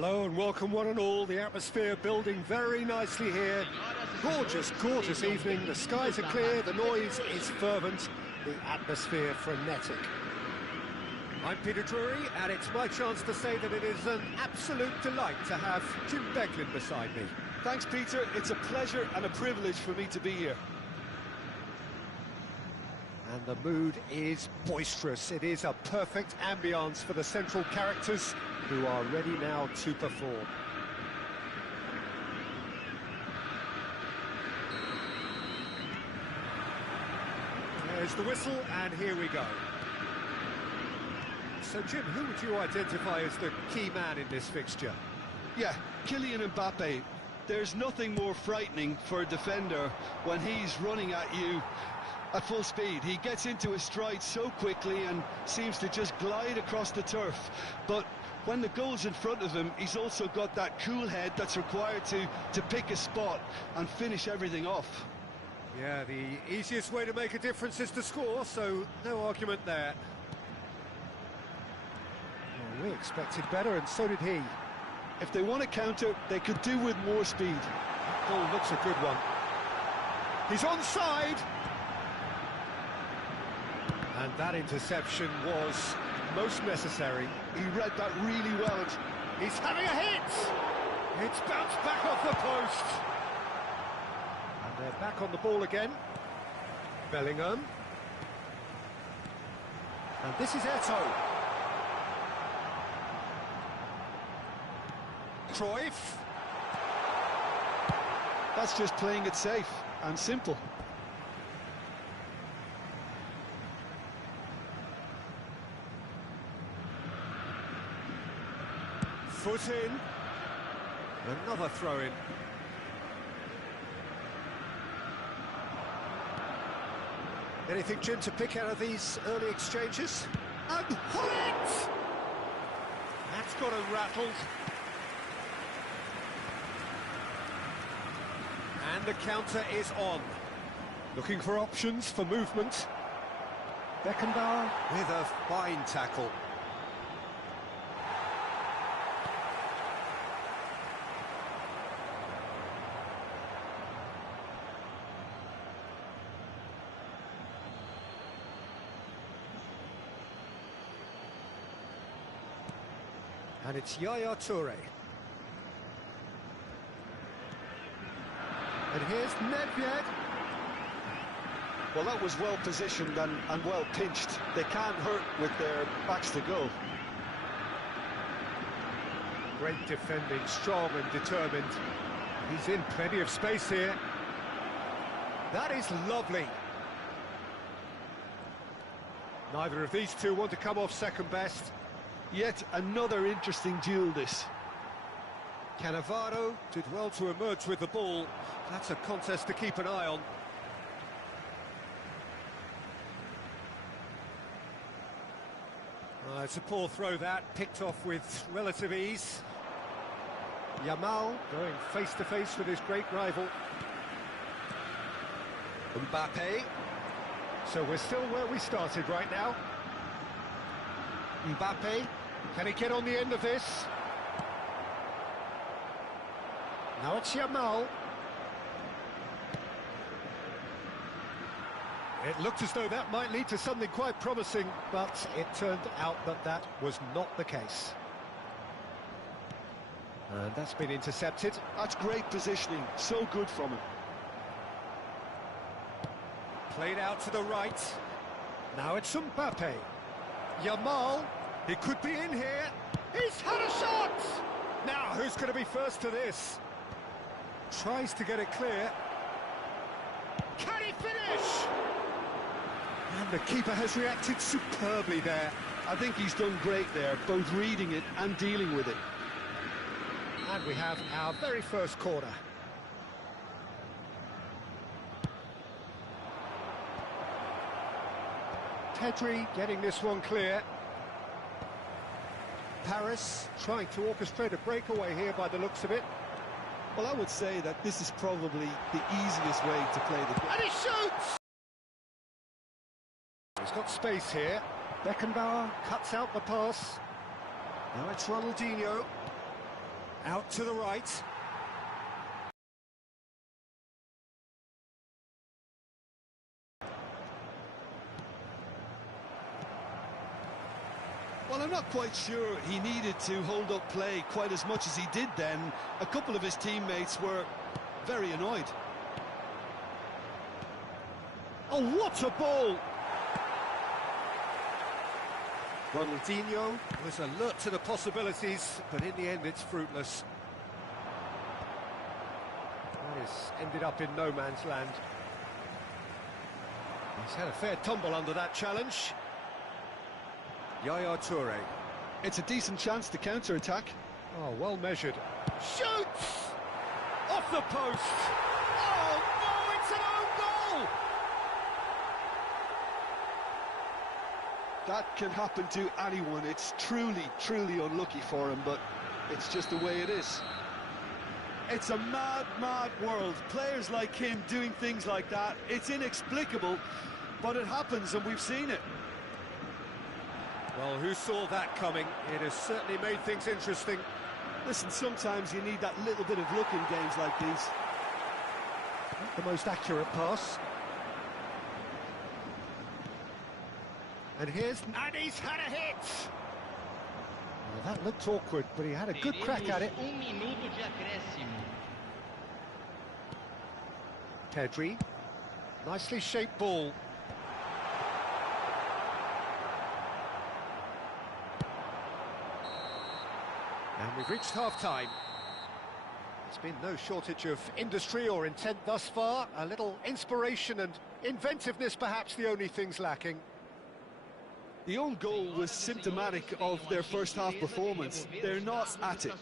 Hello and welcome one and all. The atmosphere building very nicely here. Gorgeous, gorgeous evening. The skies are clear, the noise is fervent, the atmosphere frenetic. I'm Peter Drury, and it's my chance to say that it is an absolute delight to have Jim Beglin beside me. Thanks, Peter. It's a pleasure and a privilege for me to be here. And the mood is boisterous. It is a perfect ambience for the central characters who are ready now to perform. There's the whistle, and here we go. So, Jim, who would you identify as the key man in this fixture? Yeah, Kylian Mbappe. There's nothing more frightening for a defender when he's running at you at full speed. He gets into his stride so quickly and seems to just glide across the turf. But when the goal's in front of him, he's also got that cool head that's required to pick a spot and finish everything off. Yeah, the easiest way to make a difference is to score, so no argument there. Well, we expected better, and so did he. If they want to counter, they could do with more speed. Goal looks a good one. He's onside! And that interception was most necessary. He read that really well. He's having a hit! It's bounced back off the post. And they're back on the ball again. Bellingham. And this is Eto'o. Cruyff. That's just playing it safe and simple. Foot in. Another throw-in. Anything, Jim, to pick out of these early exchanges? And hit! That's got him rattled. And the counter is on. Looking for options for movement. Beckenbauer with a fine tackle. And it's Yaya Toure. And here's Nedved. Well, that was well positioned and well pinched. They can't hurt with their backs to goal. Great defending, strong and determined. He's in plenty of space here. That is lovely. Neither of these two want to come off second best. Yet another interesting duel, this. Cannavaro did well to emerge with the ball. That's a contest to keep an eye on. It's a poor throw that, picked off with relative ease. Yamal going face-to-face with his great rival. Mbappe. So we're still where we started right now. Mbappe, can he get on the end of this? Now it's Yamal. It looked as though that might lead to something quite promising, but it turned out that that was not the case. And that's been intercepted. That's great positioning, so good from him. Played out to the right. Now it's Mbappe. Yamal, he could be in here. He's had a shot! Now, who's going to be first to this? Tries to get it clear. Can he finish? And the keeper has reacted superbly there. I think he's done great there, both reading it and dealing with it. And we have our very first corner. Pedri getting this one clear. Paris trying to orchestrate a breakaway here by the looks of it. Well, I would say that this is probably the easiest way to play the game. And he shoots! He's got space here. Beckenbauer cuts out the pass. Now it's Ronaldinho. Out to the right. Well, I'm not quite sure he needed to hold up play quite as much as he did then. A couple of his teammates were very annoyed. Oh, what a ball! Ronaldinho was alert to the possibilities, but in the end it's fruitless. That has ended up in no man's land. He's had a fair tumble under that challenge. Yaya Toure. It's a decent chance to counter-attack. Oh, well measured. Shoots! Off the post! Oh, no, it's an own goal! That can happen to anyone. It's truly, truly unlucky for him, but it's just the way it is. It's a mad, mad world. Players like him doing things like that, it's inexplicable, but it happens and we've seen it. Well, who saw that coming? It has certainly made things interesting. Listen, sometimes you need that little bit of luck in games like these. Not the most accurate pass. And here's... And he's had a hit! Well, that looked awkward, but he had a good crack at it. Pedri. Nicely shaped ball. And we've reached half-time. There's been no shortage of industry or intent thus far. A little inspiration and inventiveness, perhaps the only things lacking. The own goal was symptomatic of their first-half performance. They're not at it.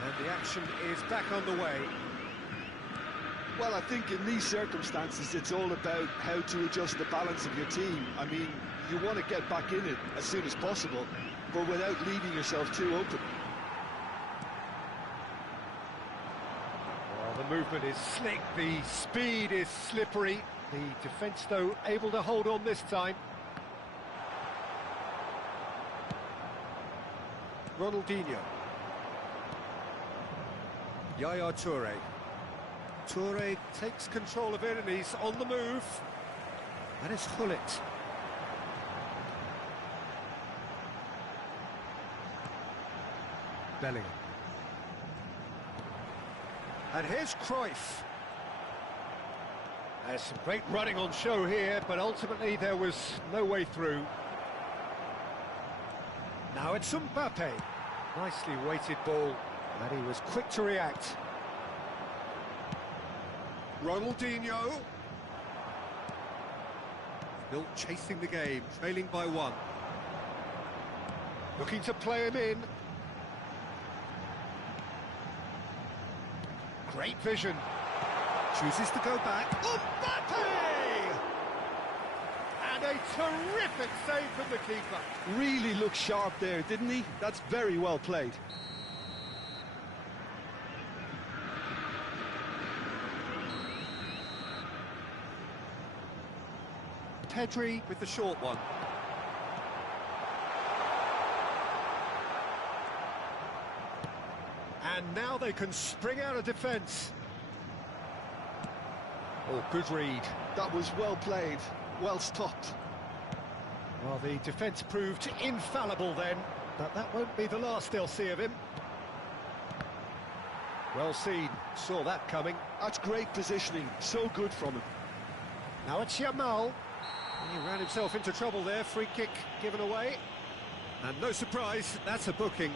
And the action is back on the way. Well, I think in these circumstances, it's all about how to adjust the balance of your team. I mean, you want to get back in it as soon as possible, but without leaving yourself too open. Well, the movement is slick, the speed is slippery. The defence, though, able to hold on this time. Ronaldinho. Yaya Toure. Toure takes control of it and he's on the move. And it's Hullet. Bellingham. And here's Cruyff. There's some great running on show here, but ultimately there was no way through. Now it's Mbappe. Nicely weighted ball, and he was quick to react. Ronaldinho. Still chasing the game, trailing by one. Looking to play him in. Great vision. Chooses to go back. Mbappe! And a terrific save from the keeper. Really looked sharp there, didn't he? That's very well played. Pedri with the short one. And now they can spring out of defence. Oh, good read. That was well played, well stopped. Well, the defence proved infallible then, but that won't be the last they'll see of him. Well seen, saw that coming. That's great positioning, so good from him. Now it's Yamal. He ran himself into trouble there, free kick given away. And no surprise, that's a booking.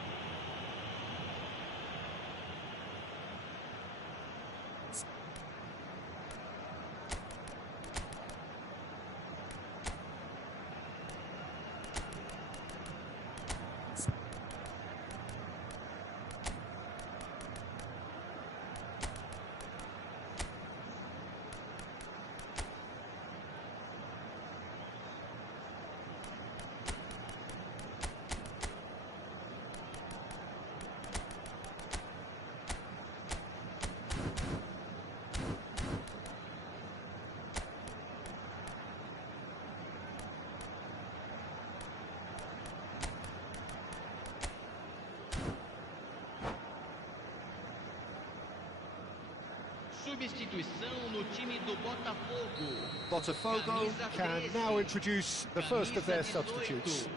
Substituição no time do Botafogo. Botafogo can now introduce the first of their substitutes.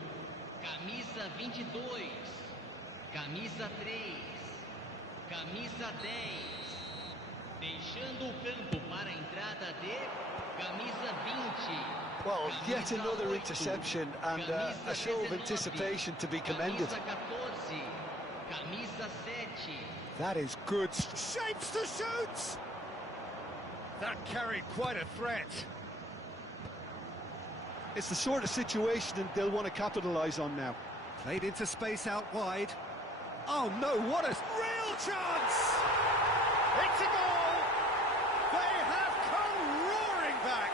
Camisa 22, camisa 3, camisa 10. Deixando o campo para a entrada de camisa 20. Well, yet another interception and a show of anticipation to be commended. Camisa 14, camisa 7. That is good. Shapes to shoot! That carried quite a threat. It's the sort of situation that they'll want to capitalise on now. Played into space out wide. Oh no, what a real chance! It's a goal! They have come roaring back!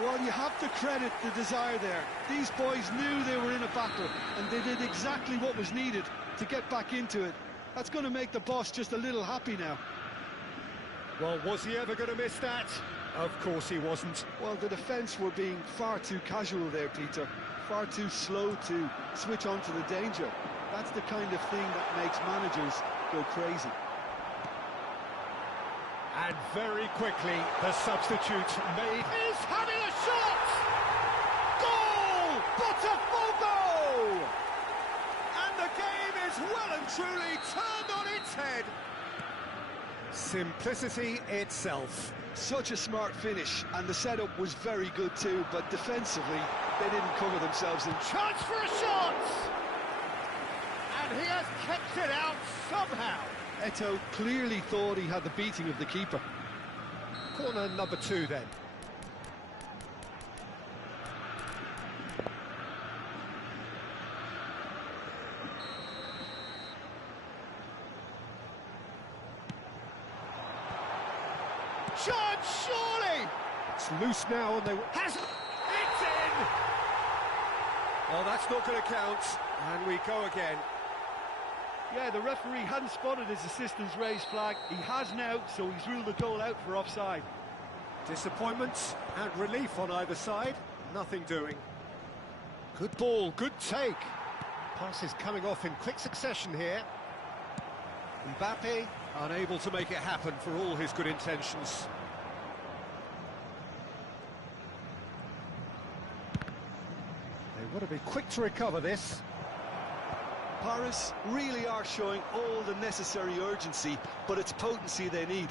Well, you have to credit the desire there. These boys knew they were in a battle, and they did exactly what was needed to get back into it. That's going to make the boss just a little happy now. Well, was he ever going to miss that? Of course he wasn't. Well, the defence were being far too casual there, Peter. Far too slow to switch on to the danger. That's the kind of thing that makes managers go crazy. And very quickly, the substitute made... He's having a shot! Goal! Botafogo! And the game is well and truly turned on its head. Simplicity itself. Such a smart finish, and the setup was very good too, but defensively, they didn't cover themselves in. Chance for a shot! And he has kept it out somehow. Eto'o clearly thought he had the beating of the keeper. Corner number 2 then. Chance, surely! It's loose now and they... It's in! Oh, that's not going to count. And we go again. Yeah, the referee hadn't spotted his assistant's raised flag. He has now, so he's ruled the goal out for offside. Disappointment and relief on either side. Nothing doing. Good ball, good take. Passes coming off in quick succession here. Mbappe unable to make it happen for all his good intentions. They want to be quick to recover this. Paris really are showing all the necessary urgency, but it's potency they need.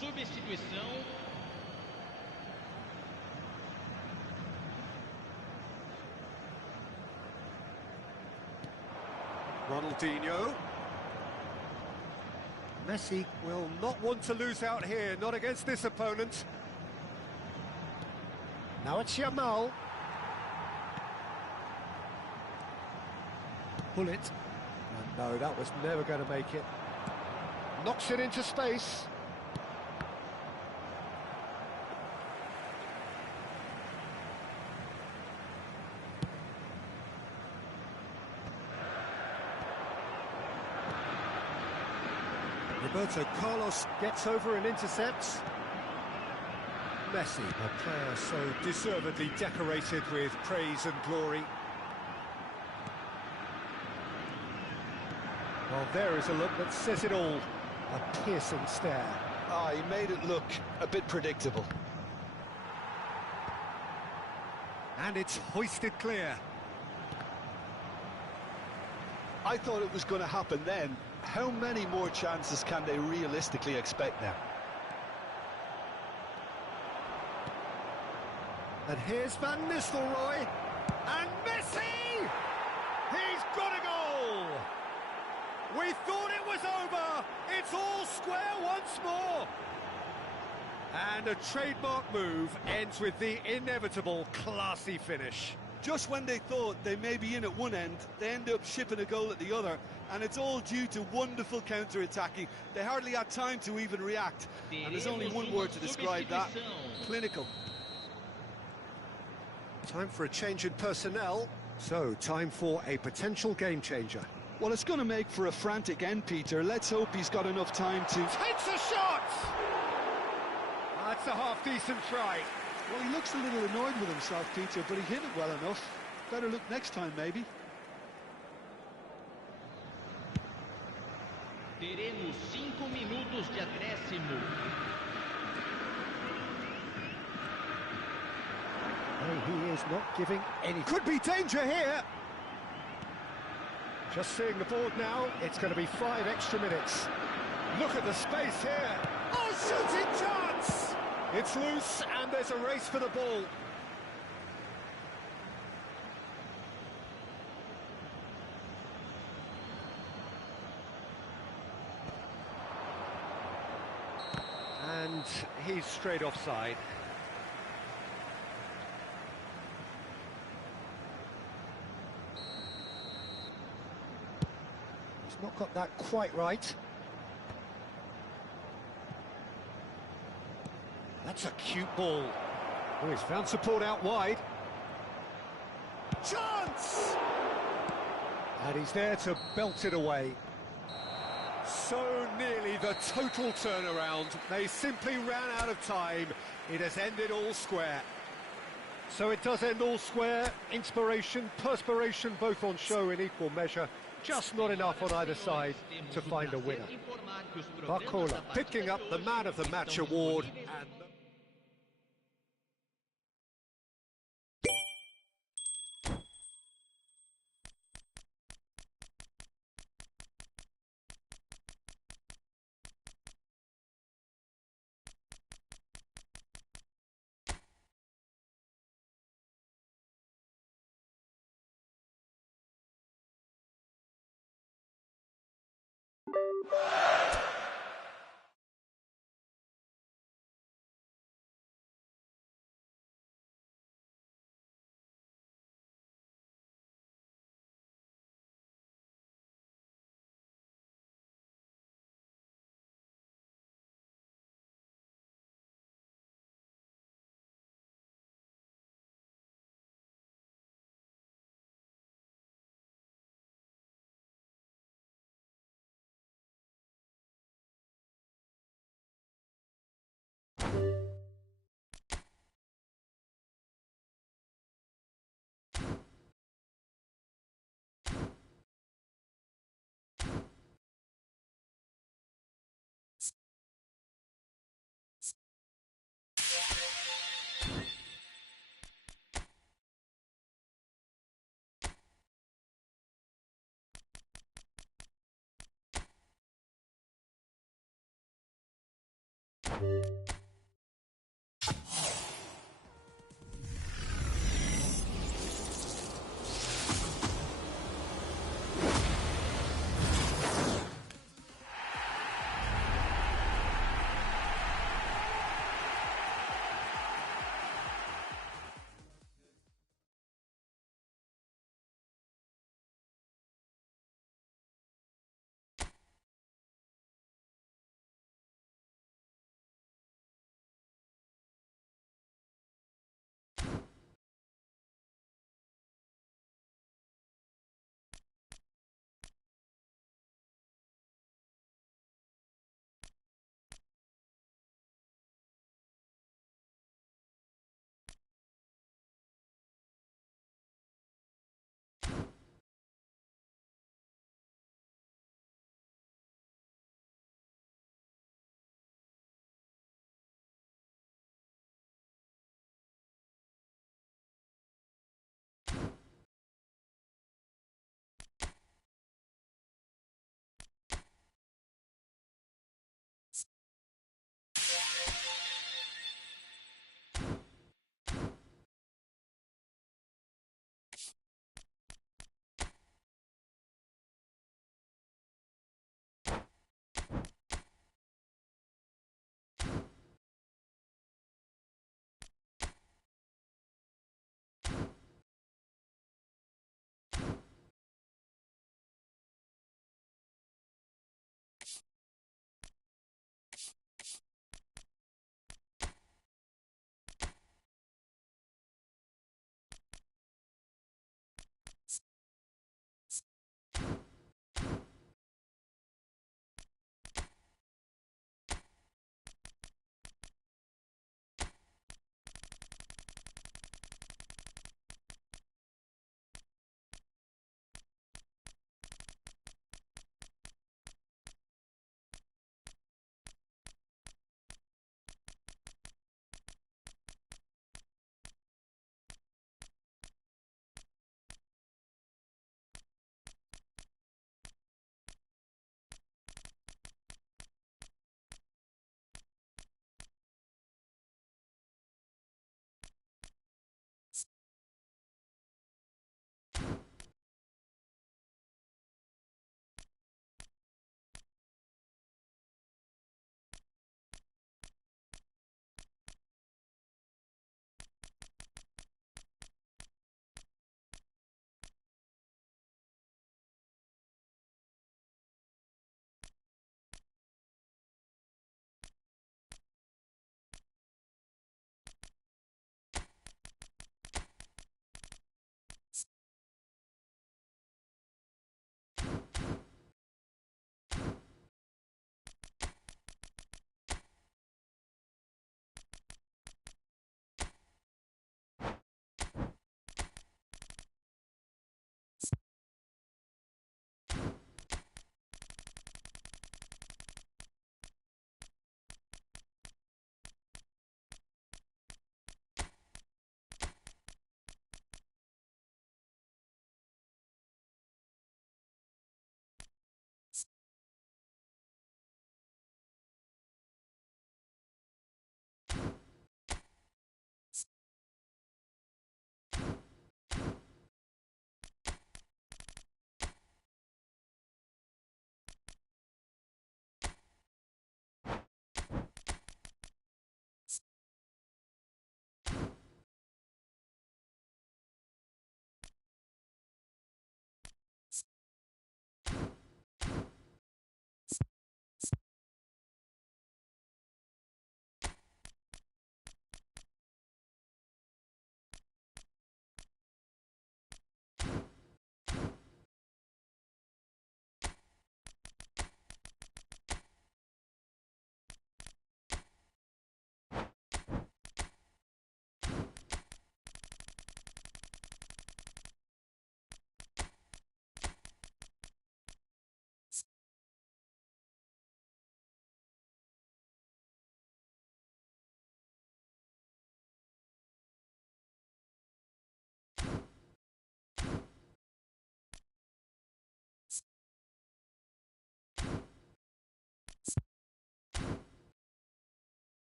Substituição. Ronaldinho. Messi will not want to lose out here, not against this opponent. Now it's Yamal. Pull it. And no, that was never going to make it. Knocks it into space. Roberto Carlos gets over and intercepts. Messi, a player so deservedly decorated with praise and glory. Well, there is a look that says it all. A piercing stare. Ah, he made it look a bit predictable. And it's hoisted clear. I thought it was going to happen then. How many more chances can they realistically expect now? And here's Van Nistelrooy. And Messi! He's got a goal! We thought it was over. It's all square once more. And a trademark move ends with the inevitable classy finish. Just when they thought they may be in at one end, they end up shipping a goal at the other, and it's all due to wonderful counter-attacking. They hardly had time to even react, and there's only one word to describe that: clinical. Time for a change in personnel, so time for a potential game changer. Well, it's going to make for a frantic end, Peter. Let's hope he's got enough time to... Takes a shot! That's a half-decent try. Well, he looks a little annoyed with himself, Peter, but he hit it well enough. Better look next time, maybe. Teremos 5 minutos de acréscimo. No, he is not giving any... Could be danger here! Just seeing the board now, it's going to be 5 extra minutes. Look at the space here. Oh, shooting chance! It's loose, and there's a race for the ball. And he's straight offside. He's not got that quite right. That's a cute ball. Oh, he's found support out wide. Chance! And he's there to belt it away. So nearly the total turnaround. They simply ran out of time. It has ended all square. So it does end all square. Inspiration, perspiration, both on show in equal measure. Just not enough on either side to find a winner. Barcola picking up the Man of the Match award. And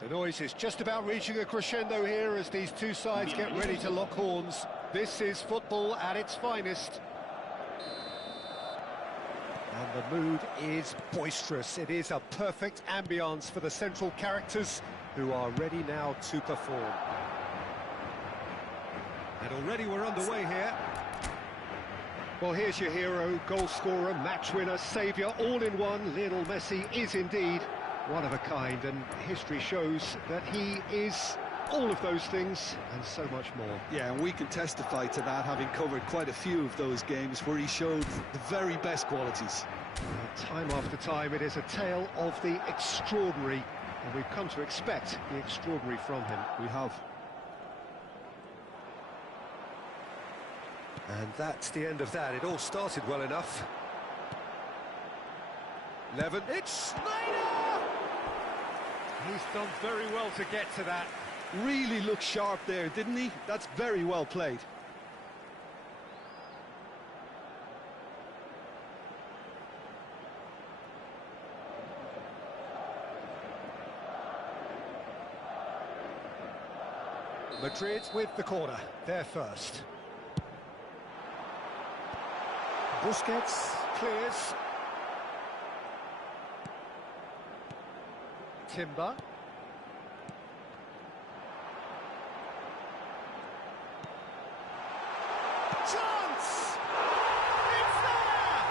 The noise is just about reaching a crescendo here as these two sides get ready to lock horns. This is football at its finest. And the mood is boisterous. It is a perfect ambience for the central characters who are ready now to perform. And already we're underway here. Well, here's your hero, goal scorer, match winner, saviour, all in one. Lionel Messi is indeed one of a kind, and history shows that he is all of those things and so much more. Yeah, and we can testify to that, having covered quite a few of those games where he showed the very best qualities. Time after time, it is a tale of the extraordinary, and we've come to expect the extraordinary from him. We have. And that's the end of that. It all started well enough. Levin, it's Snyder! He's done very well to get to that. Really looked sharp there, didn't he? That's very well played. Madrid with the corner, they're first. Busquets clears. Timber. Chance! It's there!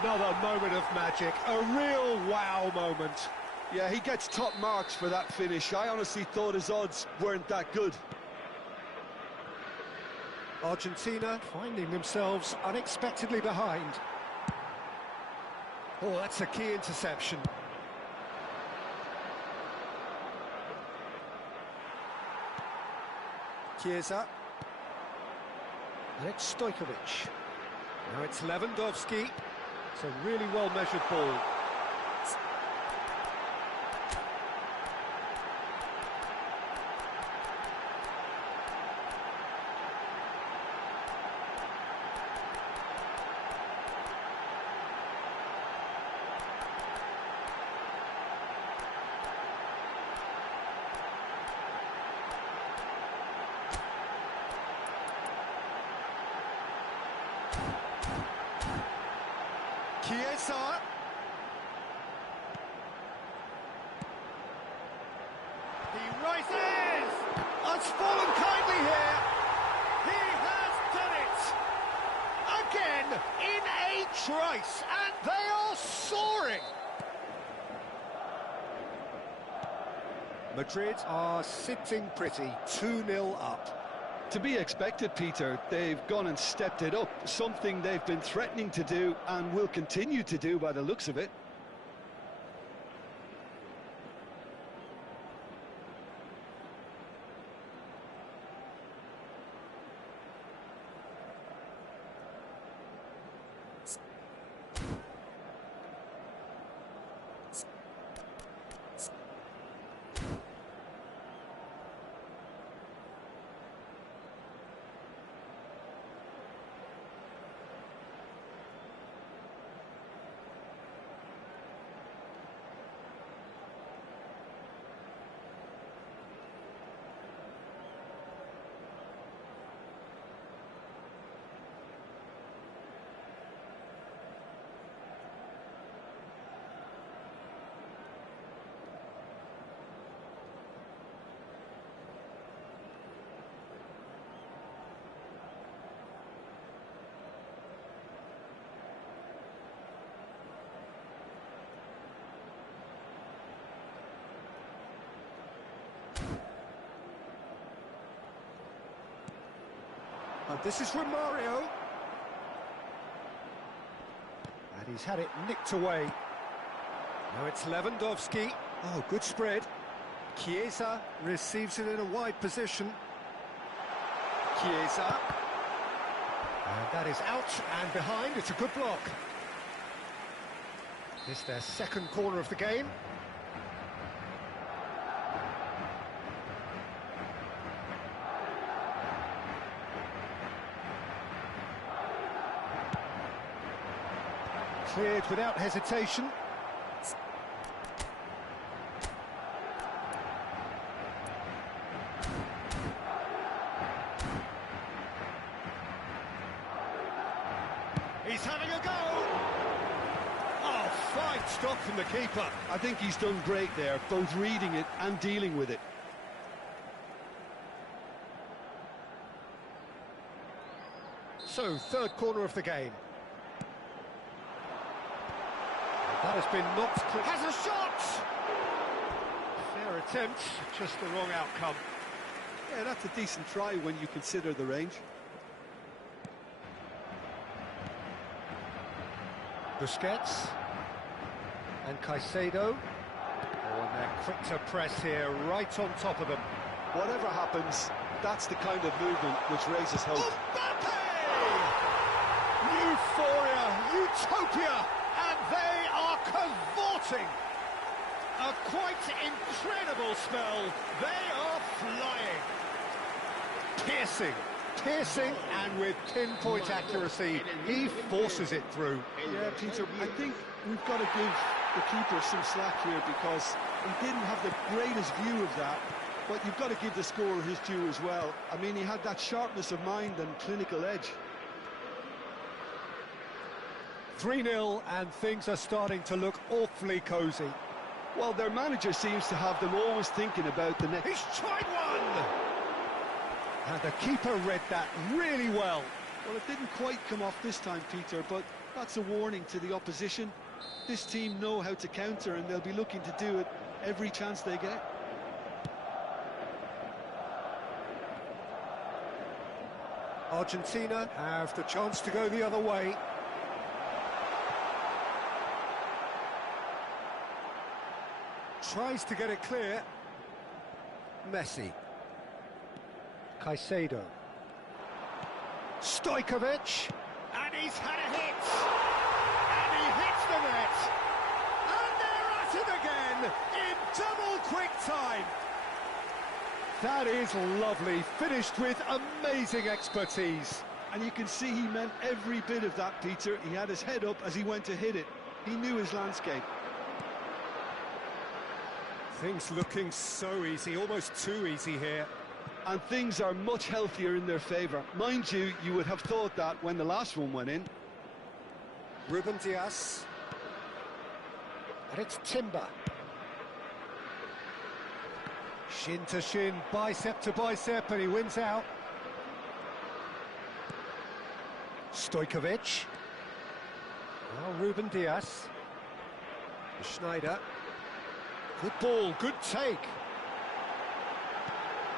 Another moment of magic, a real wow moment. Yeah, he gets top marks for that finish. I honestly thought his odds weren't that good. Argentina finding themselves unexpectedly behind. Oh, that's a key interception. Chiesa. And it's Stojkovic. Now it's Lewandowski. It's a really well-measured ball. Chiesa. He rises! Has fallen kindly here. He has done it! Again, in a trice, and they are soaring! Madrid are sitting pretty, 2-0 up. To be expected, Peter. They've gone and stepped it up, something they've been threatening to do and will continue to do by the looks of it. And this is from Mario. And he's had it nicked away. Now it's Lewandowski. Oh, good spread. Chiesa receives it in a wide position. Chiesa. And that is out and behind. It's a good block. It's their second corner of the game. Cleared without hesitation. Good stop from the keeper. I think he's done great there, both reading it and dealing with it. So, third corner of the game. That has been knocked clear. Has a shot! Fair attempt, just the wrong outcome. Yeah, that's a decent try when you consider the range. Busquets. And Caicedo. Oh, and they're quick to press here, right on top of them. Whatever happens, that's the kind of movement which raises hope. Mbappe! Euphoria, utopia, and they are cavorting. A quite incredible spell. They are flying. Piercing, and with pinpoint accuracy, he forces it through. Yeah, Peter, I think we've got to give the keeper some slack here because he didn't have the greatest view of that, but you've got to give the scorer his due as well. I mean, he had that sharpness of mind and clinical edge. 3-0, and things are starting to look awfully cosy. Well, their manager seems to have them always thinking about the next... He's tried one! And the keeper read that really well. Well, it didn't quite come off this time, Peter, but that's a warning to the opposition. This team know how to counter, and they'll be looking to do it every chance they get. Argentina have the chance to go the other way. Tries to get it clear. Messi. Caicedo. Stojkovic. And he's had a hit. And he hits the net. And they're at it again in double quick time. That is lovely, finished with amazing expertise. And you can see he meant every bit of that, Peter. He had his head up as he went to hit it. He knew his landscape. Things looking so easy, almost too easy here. And things are much healthier in their favour. Mind you, you would have thought that when the last one went in. Ruben Dias. And it's Timber. Shin to shin, bicep to bicep, and he wins out. Stojkovic. Now Ruben Dias. Schneider. Good ball, good take.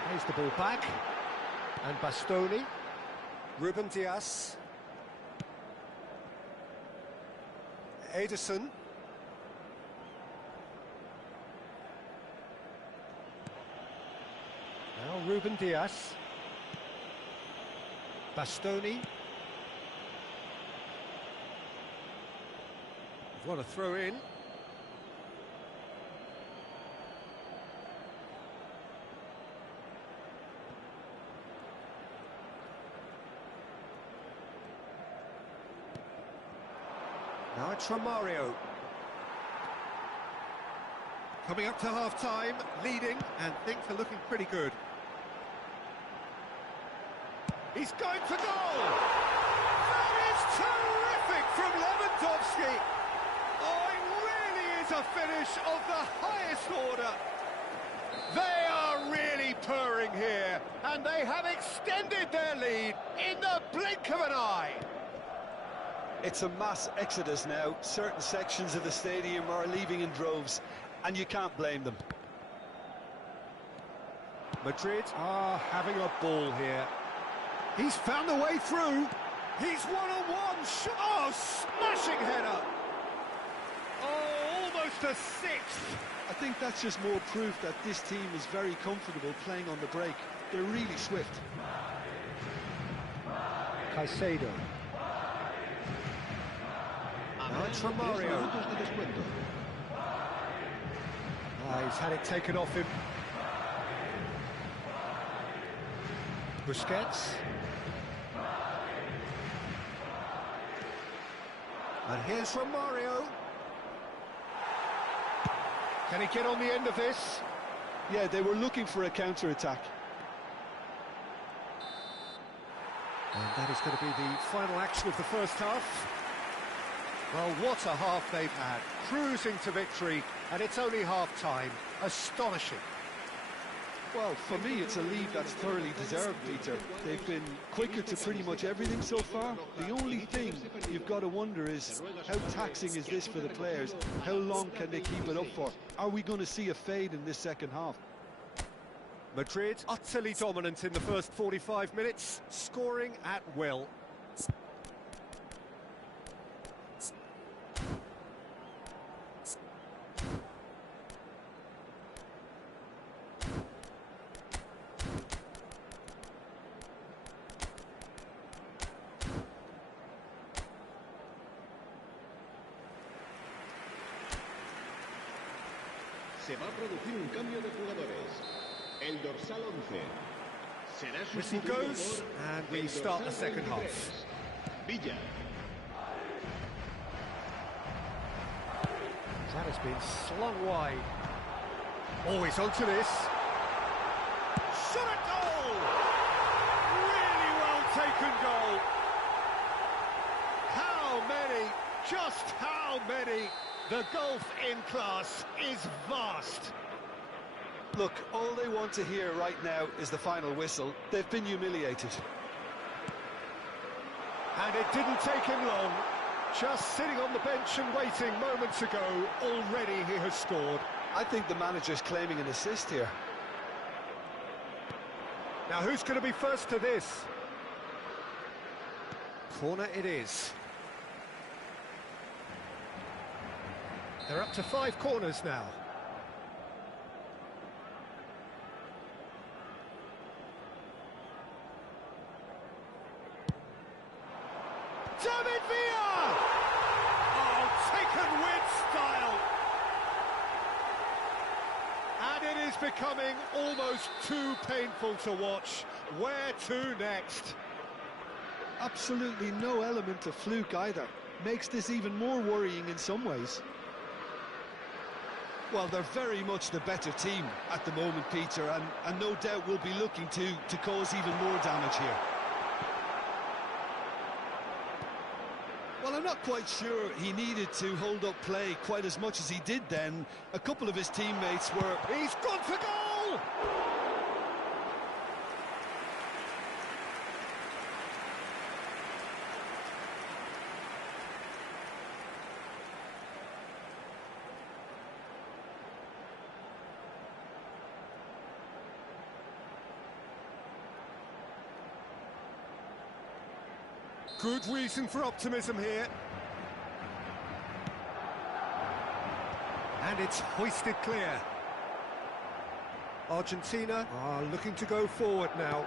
Plays the ball back. And Bastoni. Ruben Dias. Ederson. Now Ruben Dias. Bastoni. What a throw in. Now it's Romario. Coming up to half-time, leading, and things are looking pretty good. He's going for goal! That is terrific from Lewandowski! Oh, it really is a finish of the highest order. They are really purring here, and they have extended their lead in the blink of an eye. It's a mass exodus now. Certain sections of the stadium are leaving in droves, and you can't blame them. Madrid are having a ball here. He's found the way through. He's one-on-one. Oh, smashing header. Oh, almost a sixth. I think that's just more proof that this team is very comfortable playing on the break. They're really swift. Caicedo. Now it's Romario. He's had it taken off him. Busquets. And here's Romario. Can he get on the end of this? Yeah, they were looking for a counter-attack. And that is going to be the final action of the first half. Well, what a half they've had. Cruising to victory, and it's only half-time. Astonishing. Well, for me, it's a lead that's thoroughly deserved, Peter. They've been quicker to pretty much everything so far. The only thing you've got to wonder is, how taxing is this for the players? How long can they keep it up for? Are we going to see a fade in this second half? Madrid utterly dominant in the first 45 minutes, scoring at will. Se va a producir un cambio de jugadores. El dorsal 11 será Whistle goes, and we start the second half. Villa. That has been slung wide. Always onto this. Shot at goal! Really well taken goal. How many? Just how many? The gulf in class is vast. Look, all they want to hear right now is the final whistle. They've been humiliated. And it didn't take him long. Just sitting on the bench and waiting moments ago, already he has scored. I think the manager's claiming an assist here. Now who's going to be first to this? Corner it is. They're up to 5 corners now. David Villa! Oh, taken with style. And it is becoming almost too painful to watch. Where to next? Absolutely no element of fluke either. Makes this even more worrying in some ways. Well, they're very much the better team at the moment, Peter, and no doubt will be looking to cause even more damage here. Well, I'm not quite sure he needed to hold up play quite as much as he did then. A couple of his teammates were... He's gone for goal! Good reason for optimism here. And it's hoisted clear. Argentina are looking to go forward now.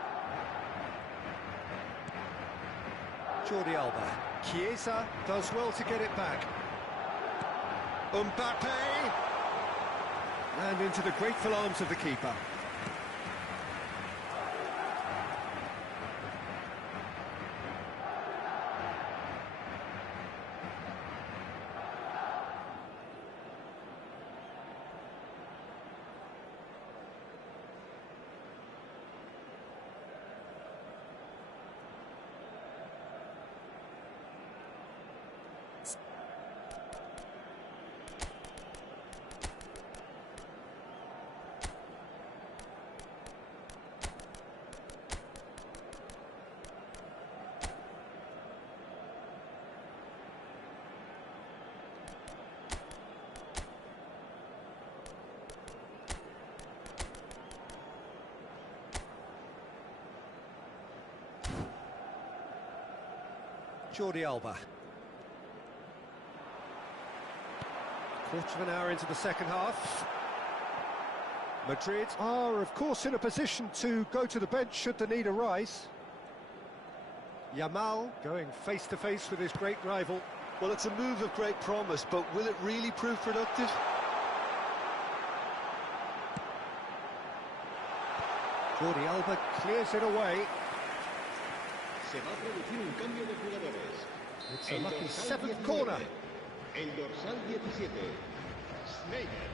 Jordi Alba. Chiesa does well to get it back. Mbappe! And into the grateful arms of the keeper. Jordi Alba. Quarter of an hour into the second half. Madrid are, of course, in a position to go to the bench should the need arise. Yamal going face-to-face with his great rival. Well, it's a move of great promise, but will it really prove productive? Jordi Alba clears it away. Se va a producir un cambio de jugadores. It's a lucky 7th corner. El dorsal 17, Schneider.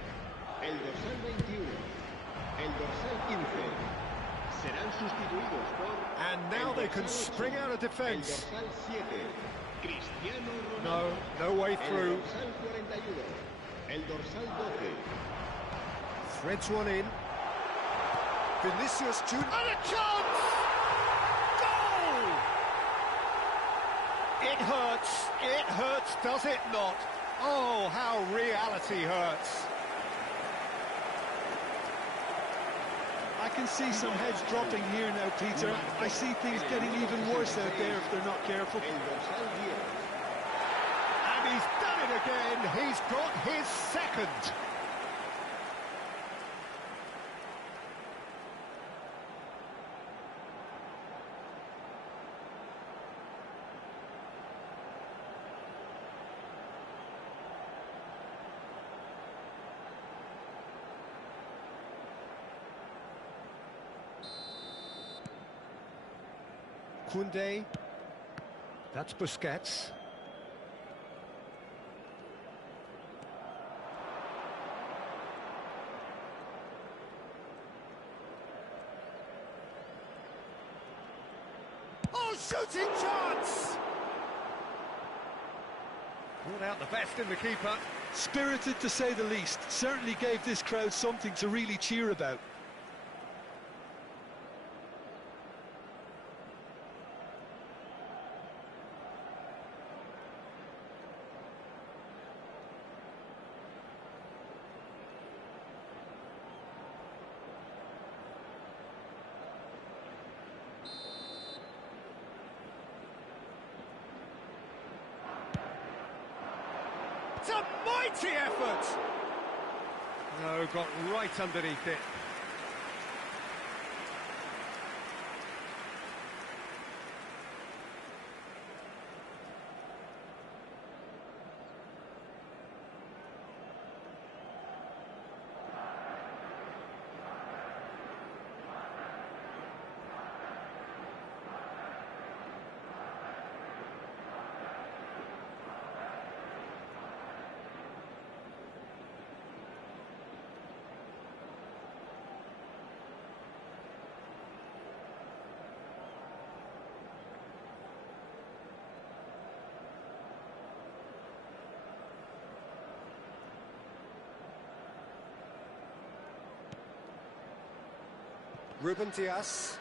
El dorsal 21, el dorsal 15, Serán sustituidos por And now they can spring out of defence. el dorsal 7, Cristiano No, Ronaldo. no way through. El dorsal 41, el dorsal 12. Threads one in. Vinicius Junior. And a chance! Goal! It hurts, does it not? Oh, how reality hurts. I can see some heads dropping here now, Peter. I see things getting even worse out there if they're not careful. El dorsal 10. And he's done it again. He's got his second. Koundé, that's Busquets. Oh, shooting chance! Brought out the best in the keeper. Spirited to say the least. Certainly gave this crowd something to really cheer about. It's a mighty effort! No, got right underneath it. Ruben Dias.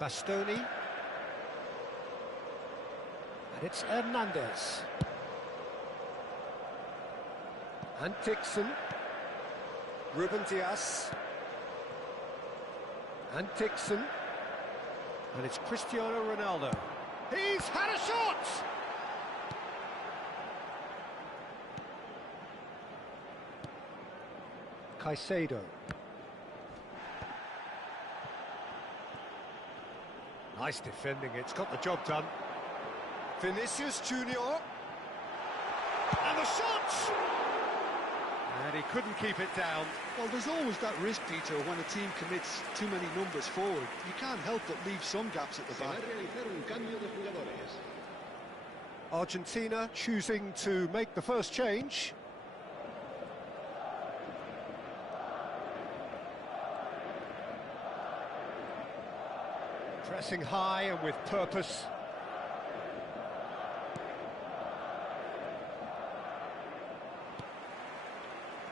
Bastoni. And it's Hernandez. And Dixon. Ruben Diaz. And Dixon. And it's Cristiano Ronaldo. He's had a shot! Caicedo. Nice defending, it's got the job done. Vinicius Junior. And the shot! And he couldn't keep it down. Well, there's always that risk, Peter, when a team commits too many numbers forward. You can't help but leave some gaps at the back. Argentina choosing to make the first change. Pressing high and with purpose.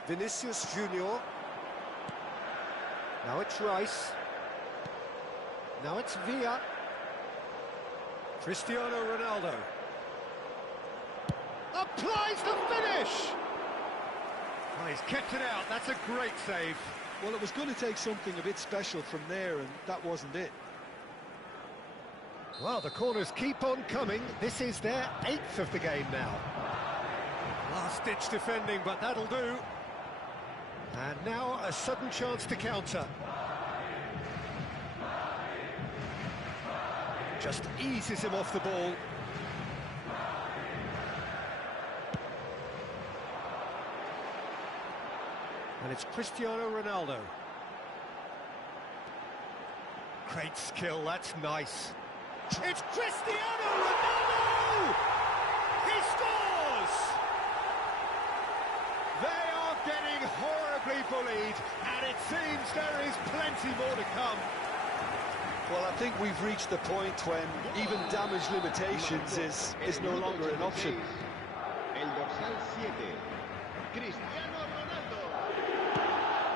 Vinicius Junior. Now it's Rice. Now it's Villa. Cristiano Ronaldo. Applies the finish! Oh, he's kept it out, that's a great save. Well, it was going to take something a bit special from there, and that wasn't it. Well, the corners keep on coming. This is their 8th of the game now. Last-ditch defending, but that'll do. And now a sudden chance to counter. Just eases him off the ball. And it's Cristiano Ronaldo. Great skill, that's nice. It's Cristiano Ronaldo! He scores! They are getting horribly bullied, and it seems there is plenty more to come. Well, I think we've reached the point when even damage limitations is no longer an option.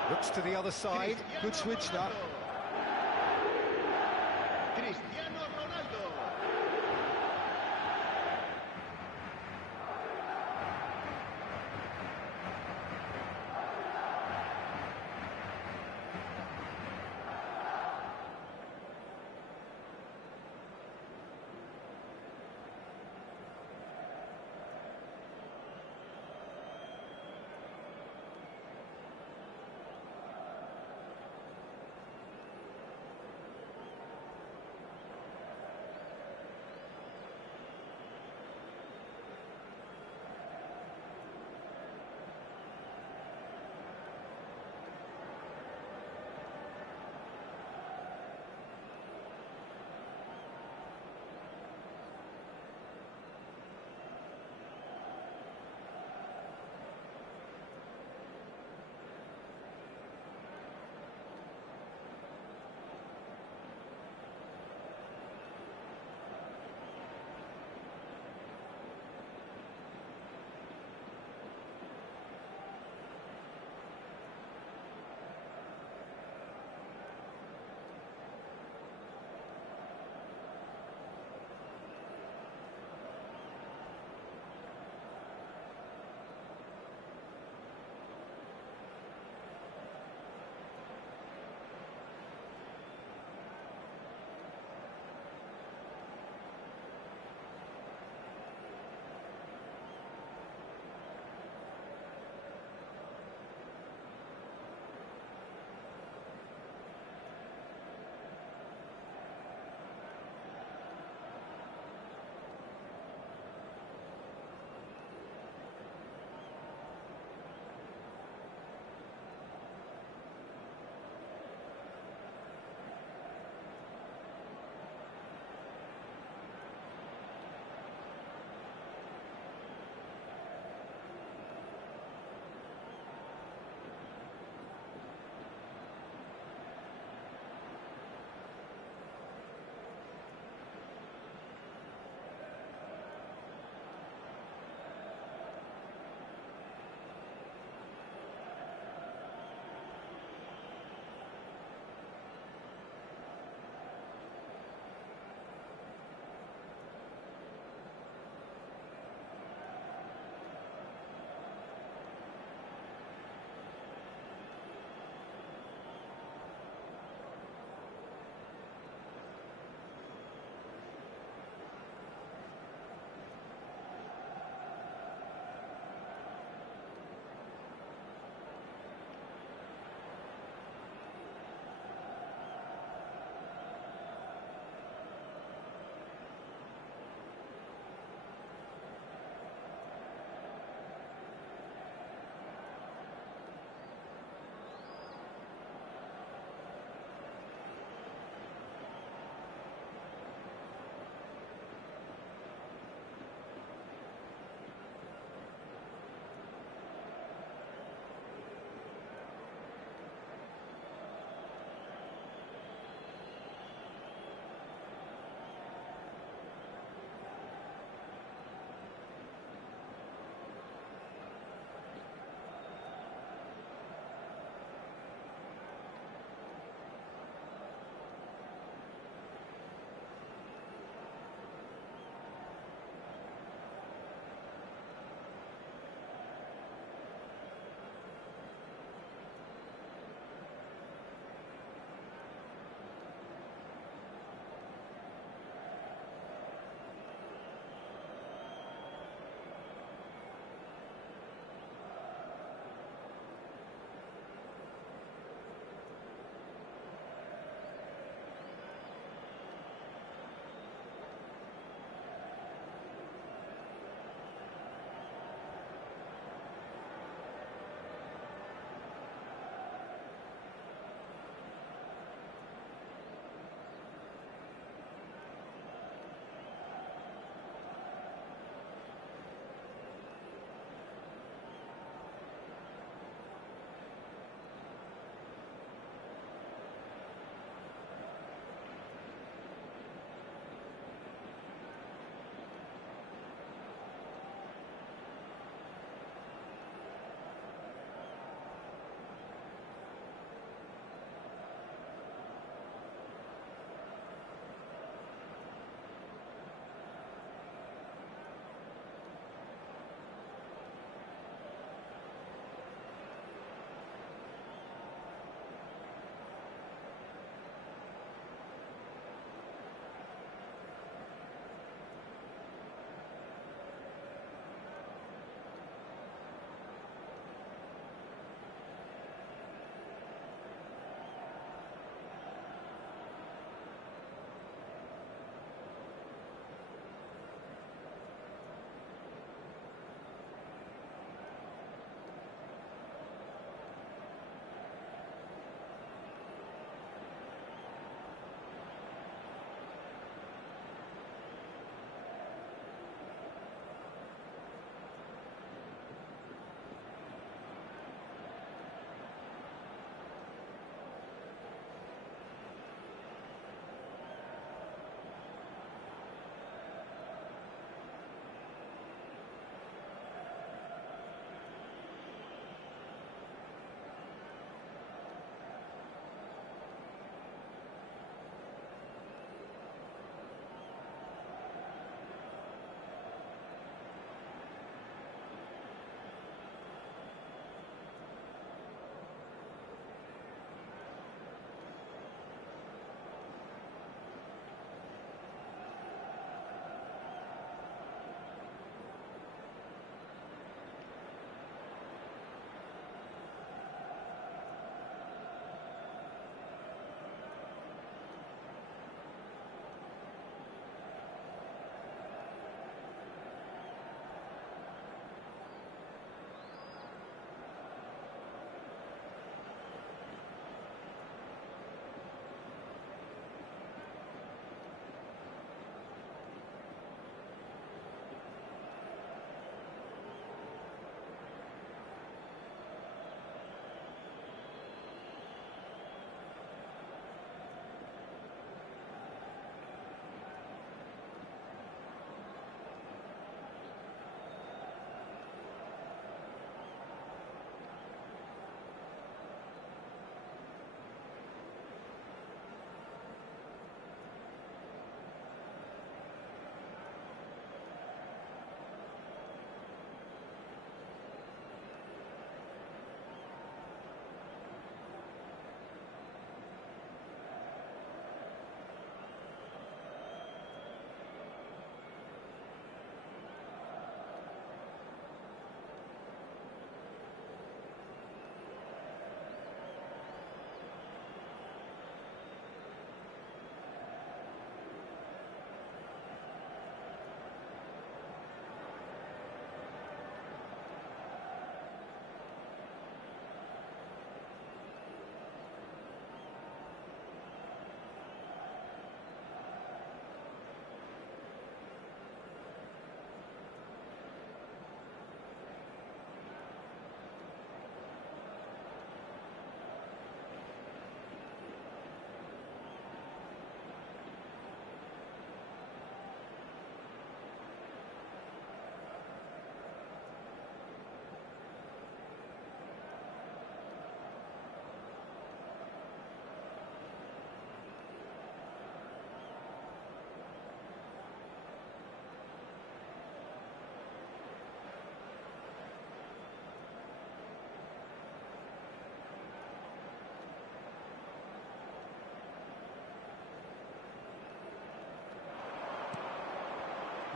Looks to the other side. Good switch, that.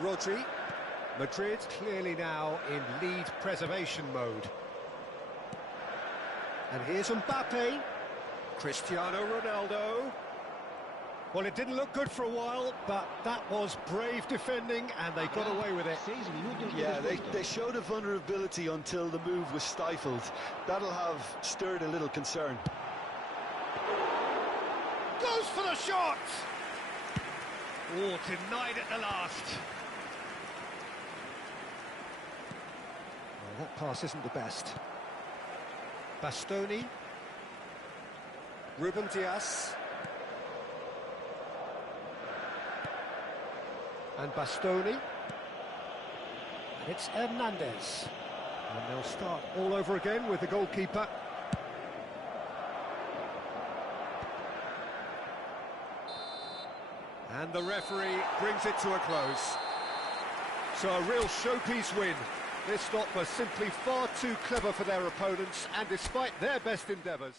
Rodri. Madrid clearly now in lead preservation mode. And here's Mbappe. Cristiano Ronaldo. Well, it didn't look good for a while, but that was brave defending, and they got away with it. Yeah, they showed a vulnerability until the move was stifled. That'll have stirred a little concern. Goes for the shot! Oh, denied at the last. Well, that pass isn't the best. Bastoni. Ruben Dias. And Bastoni. And it's Hernandez. And they'll start all over again with the goalkeeper. And the referee brings it to a close. So a real showpiece win. This lot was simply far too clever for their opponents, and despite their best endeavours.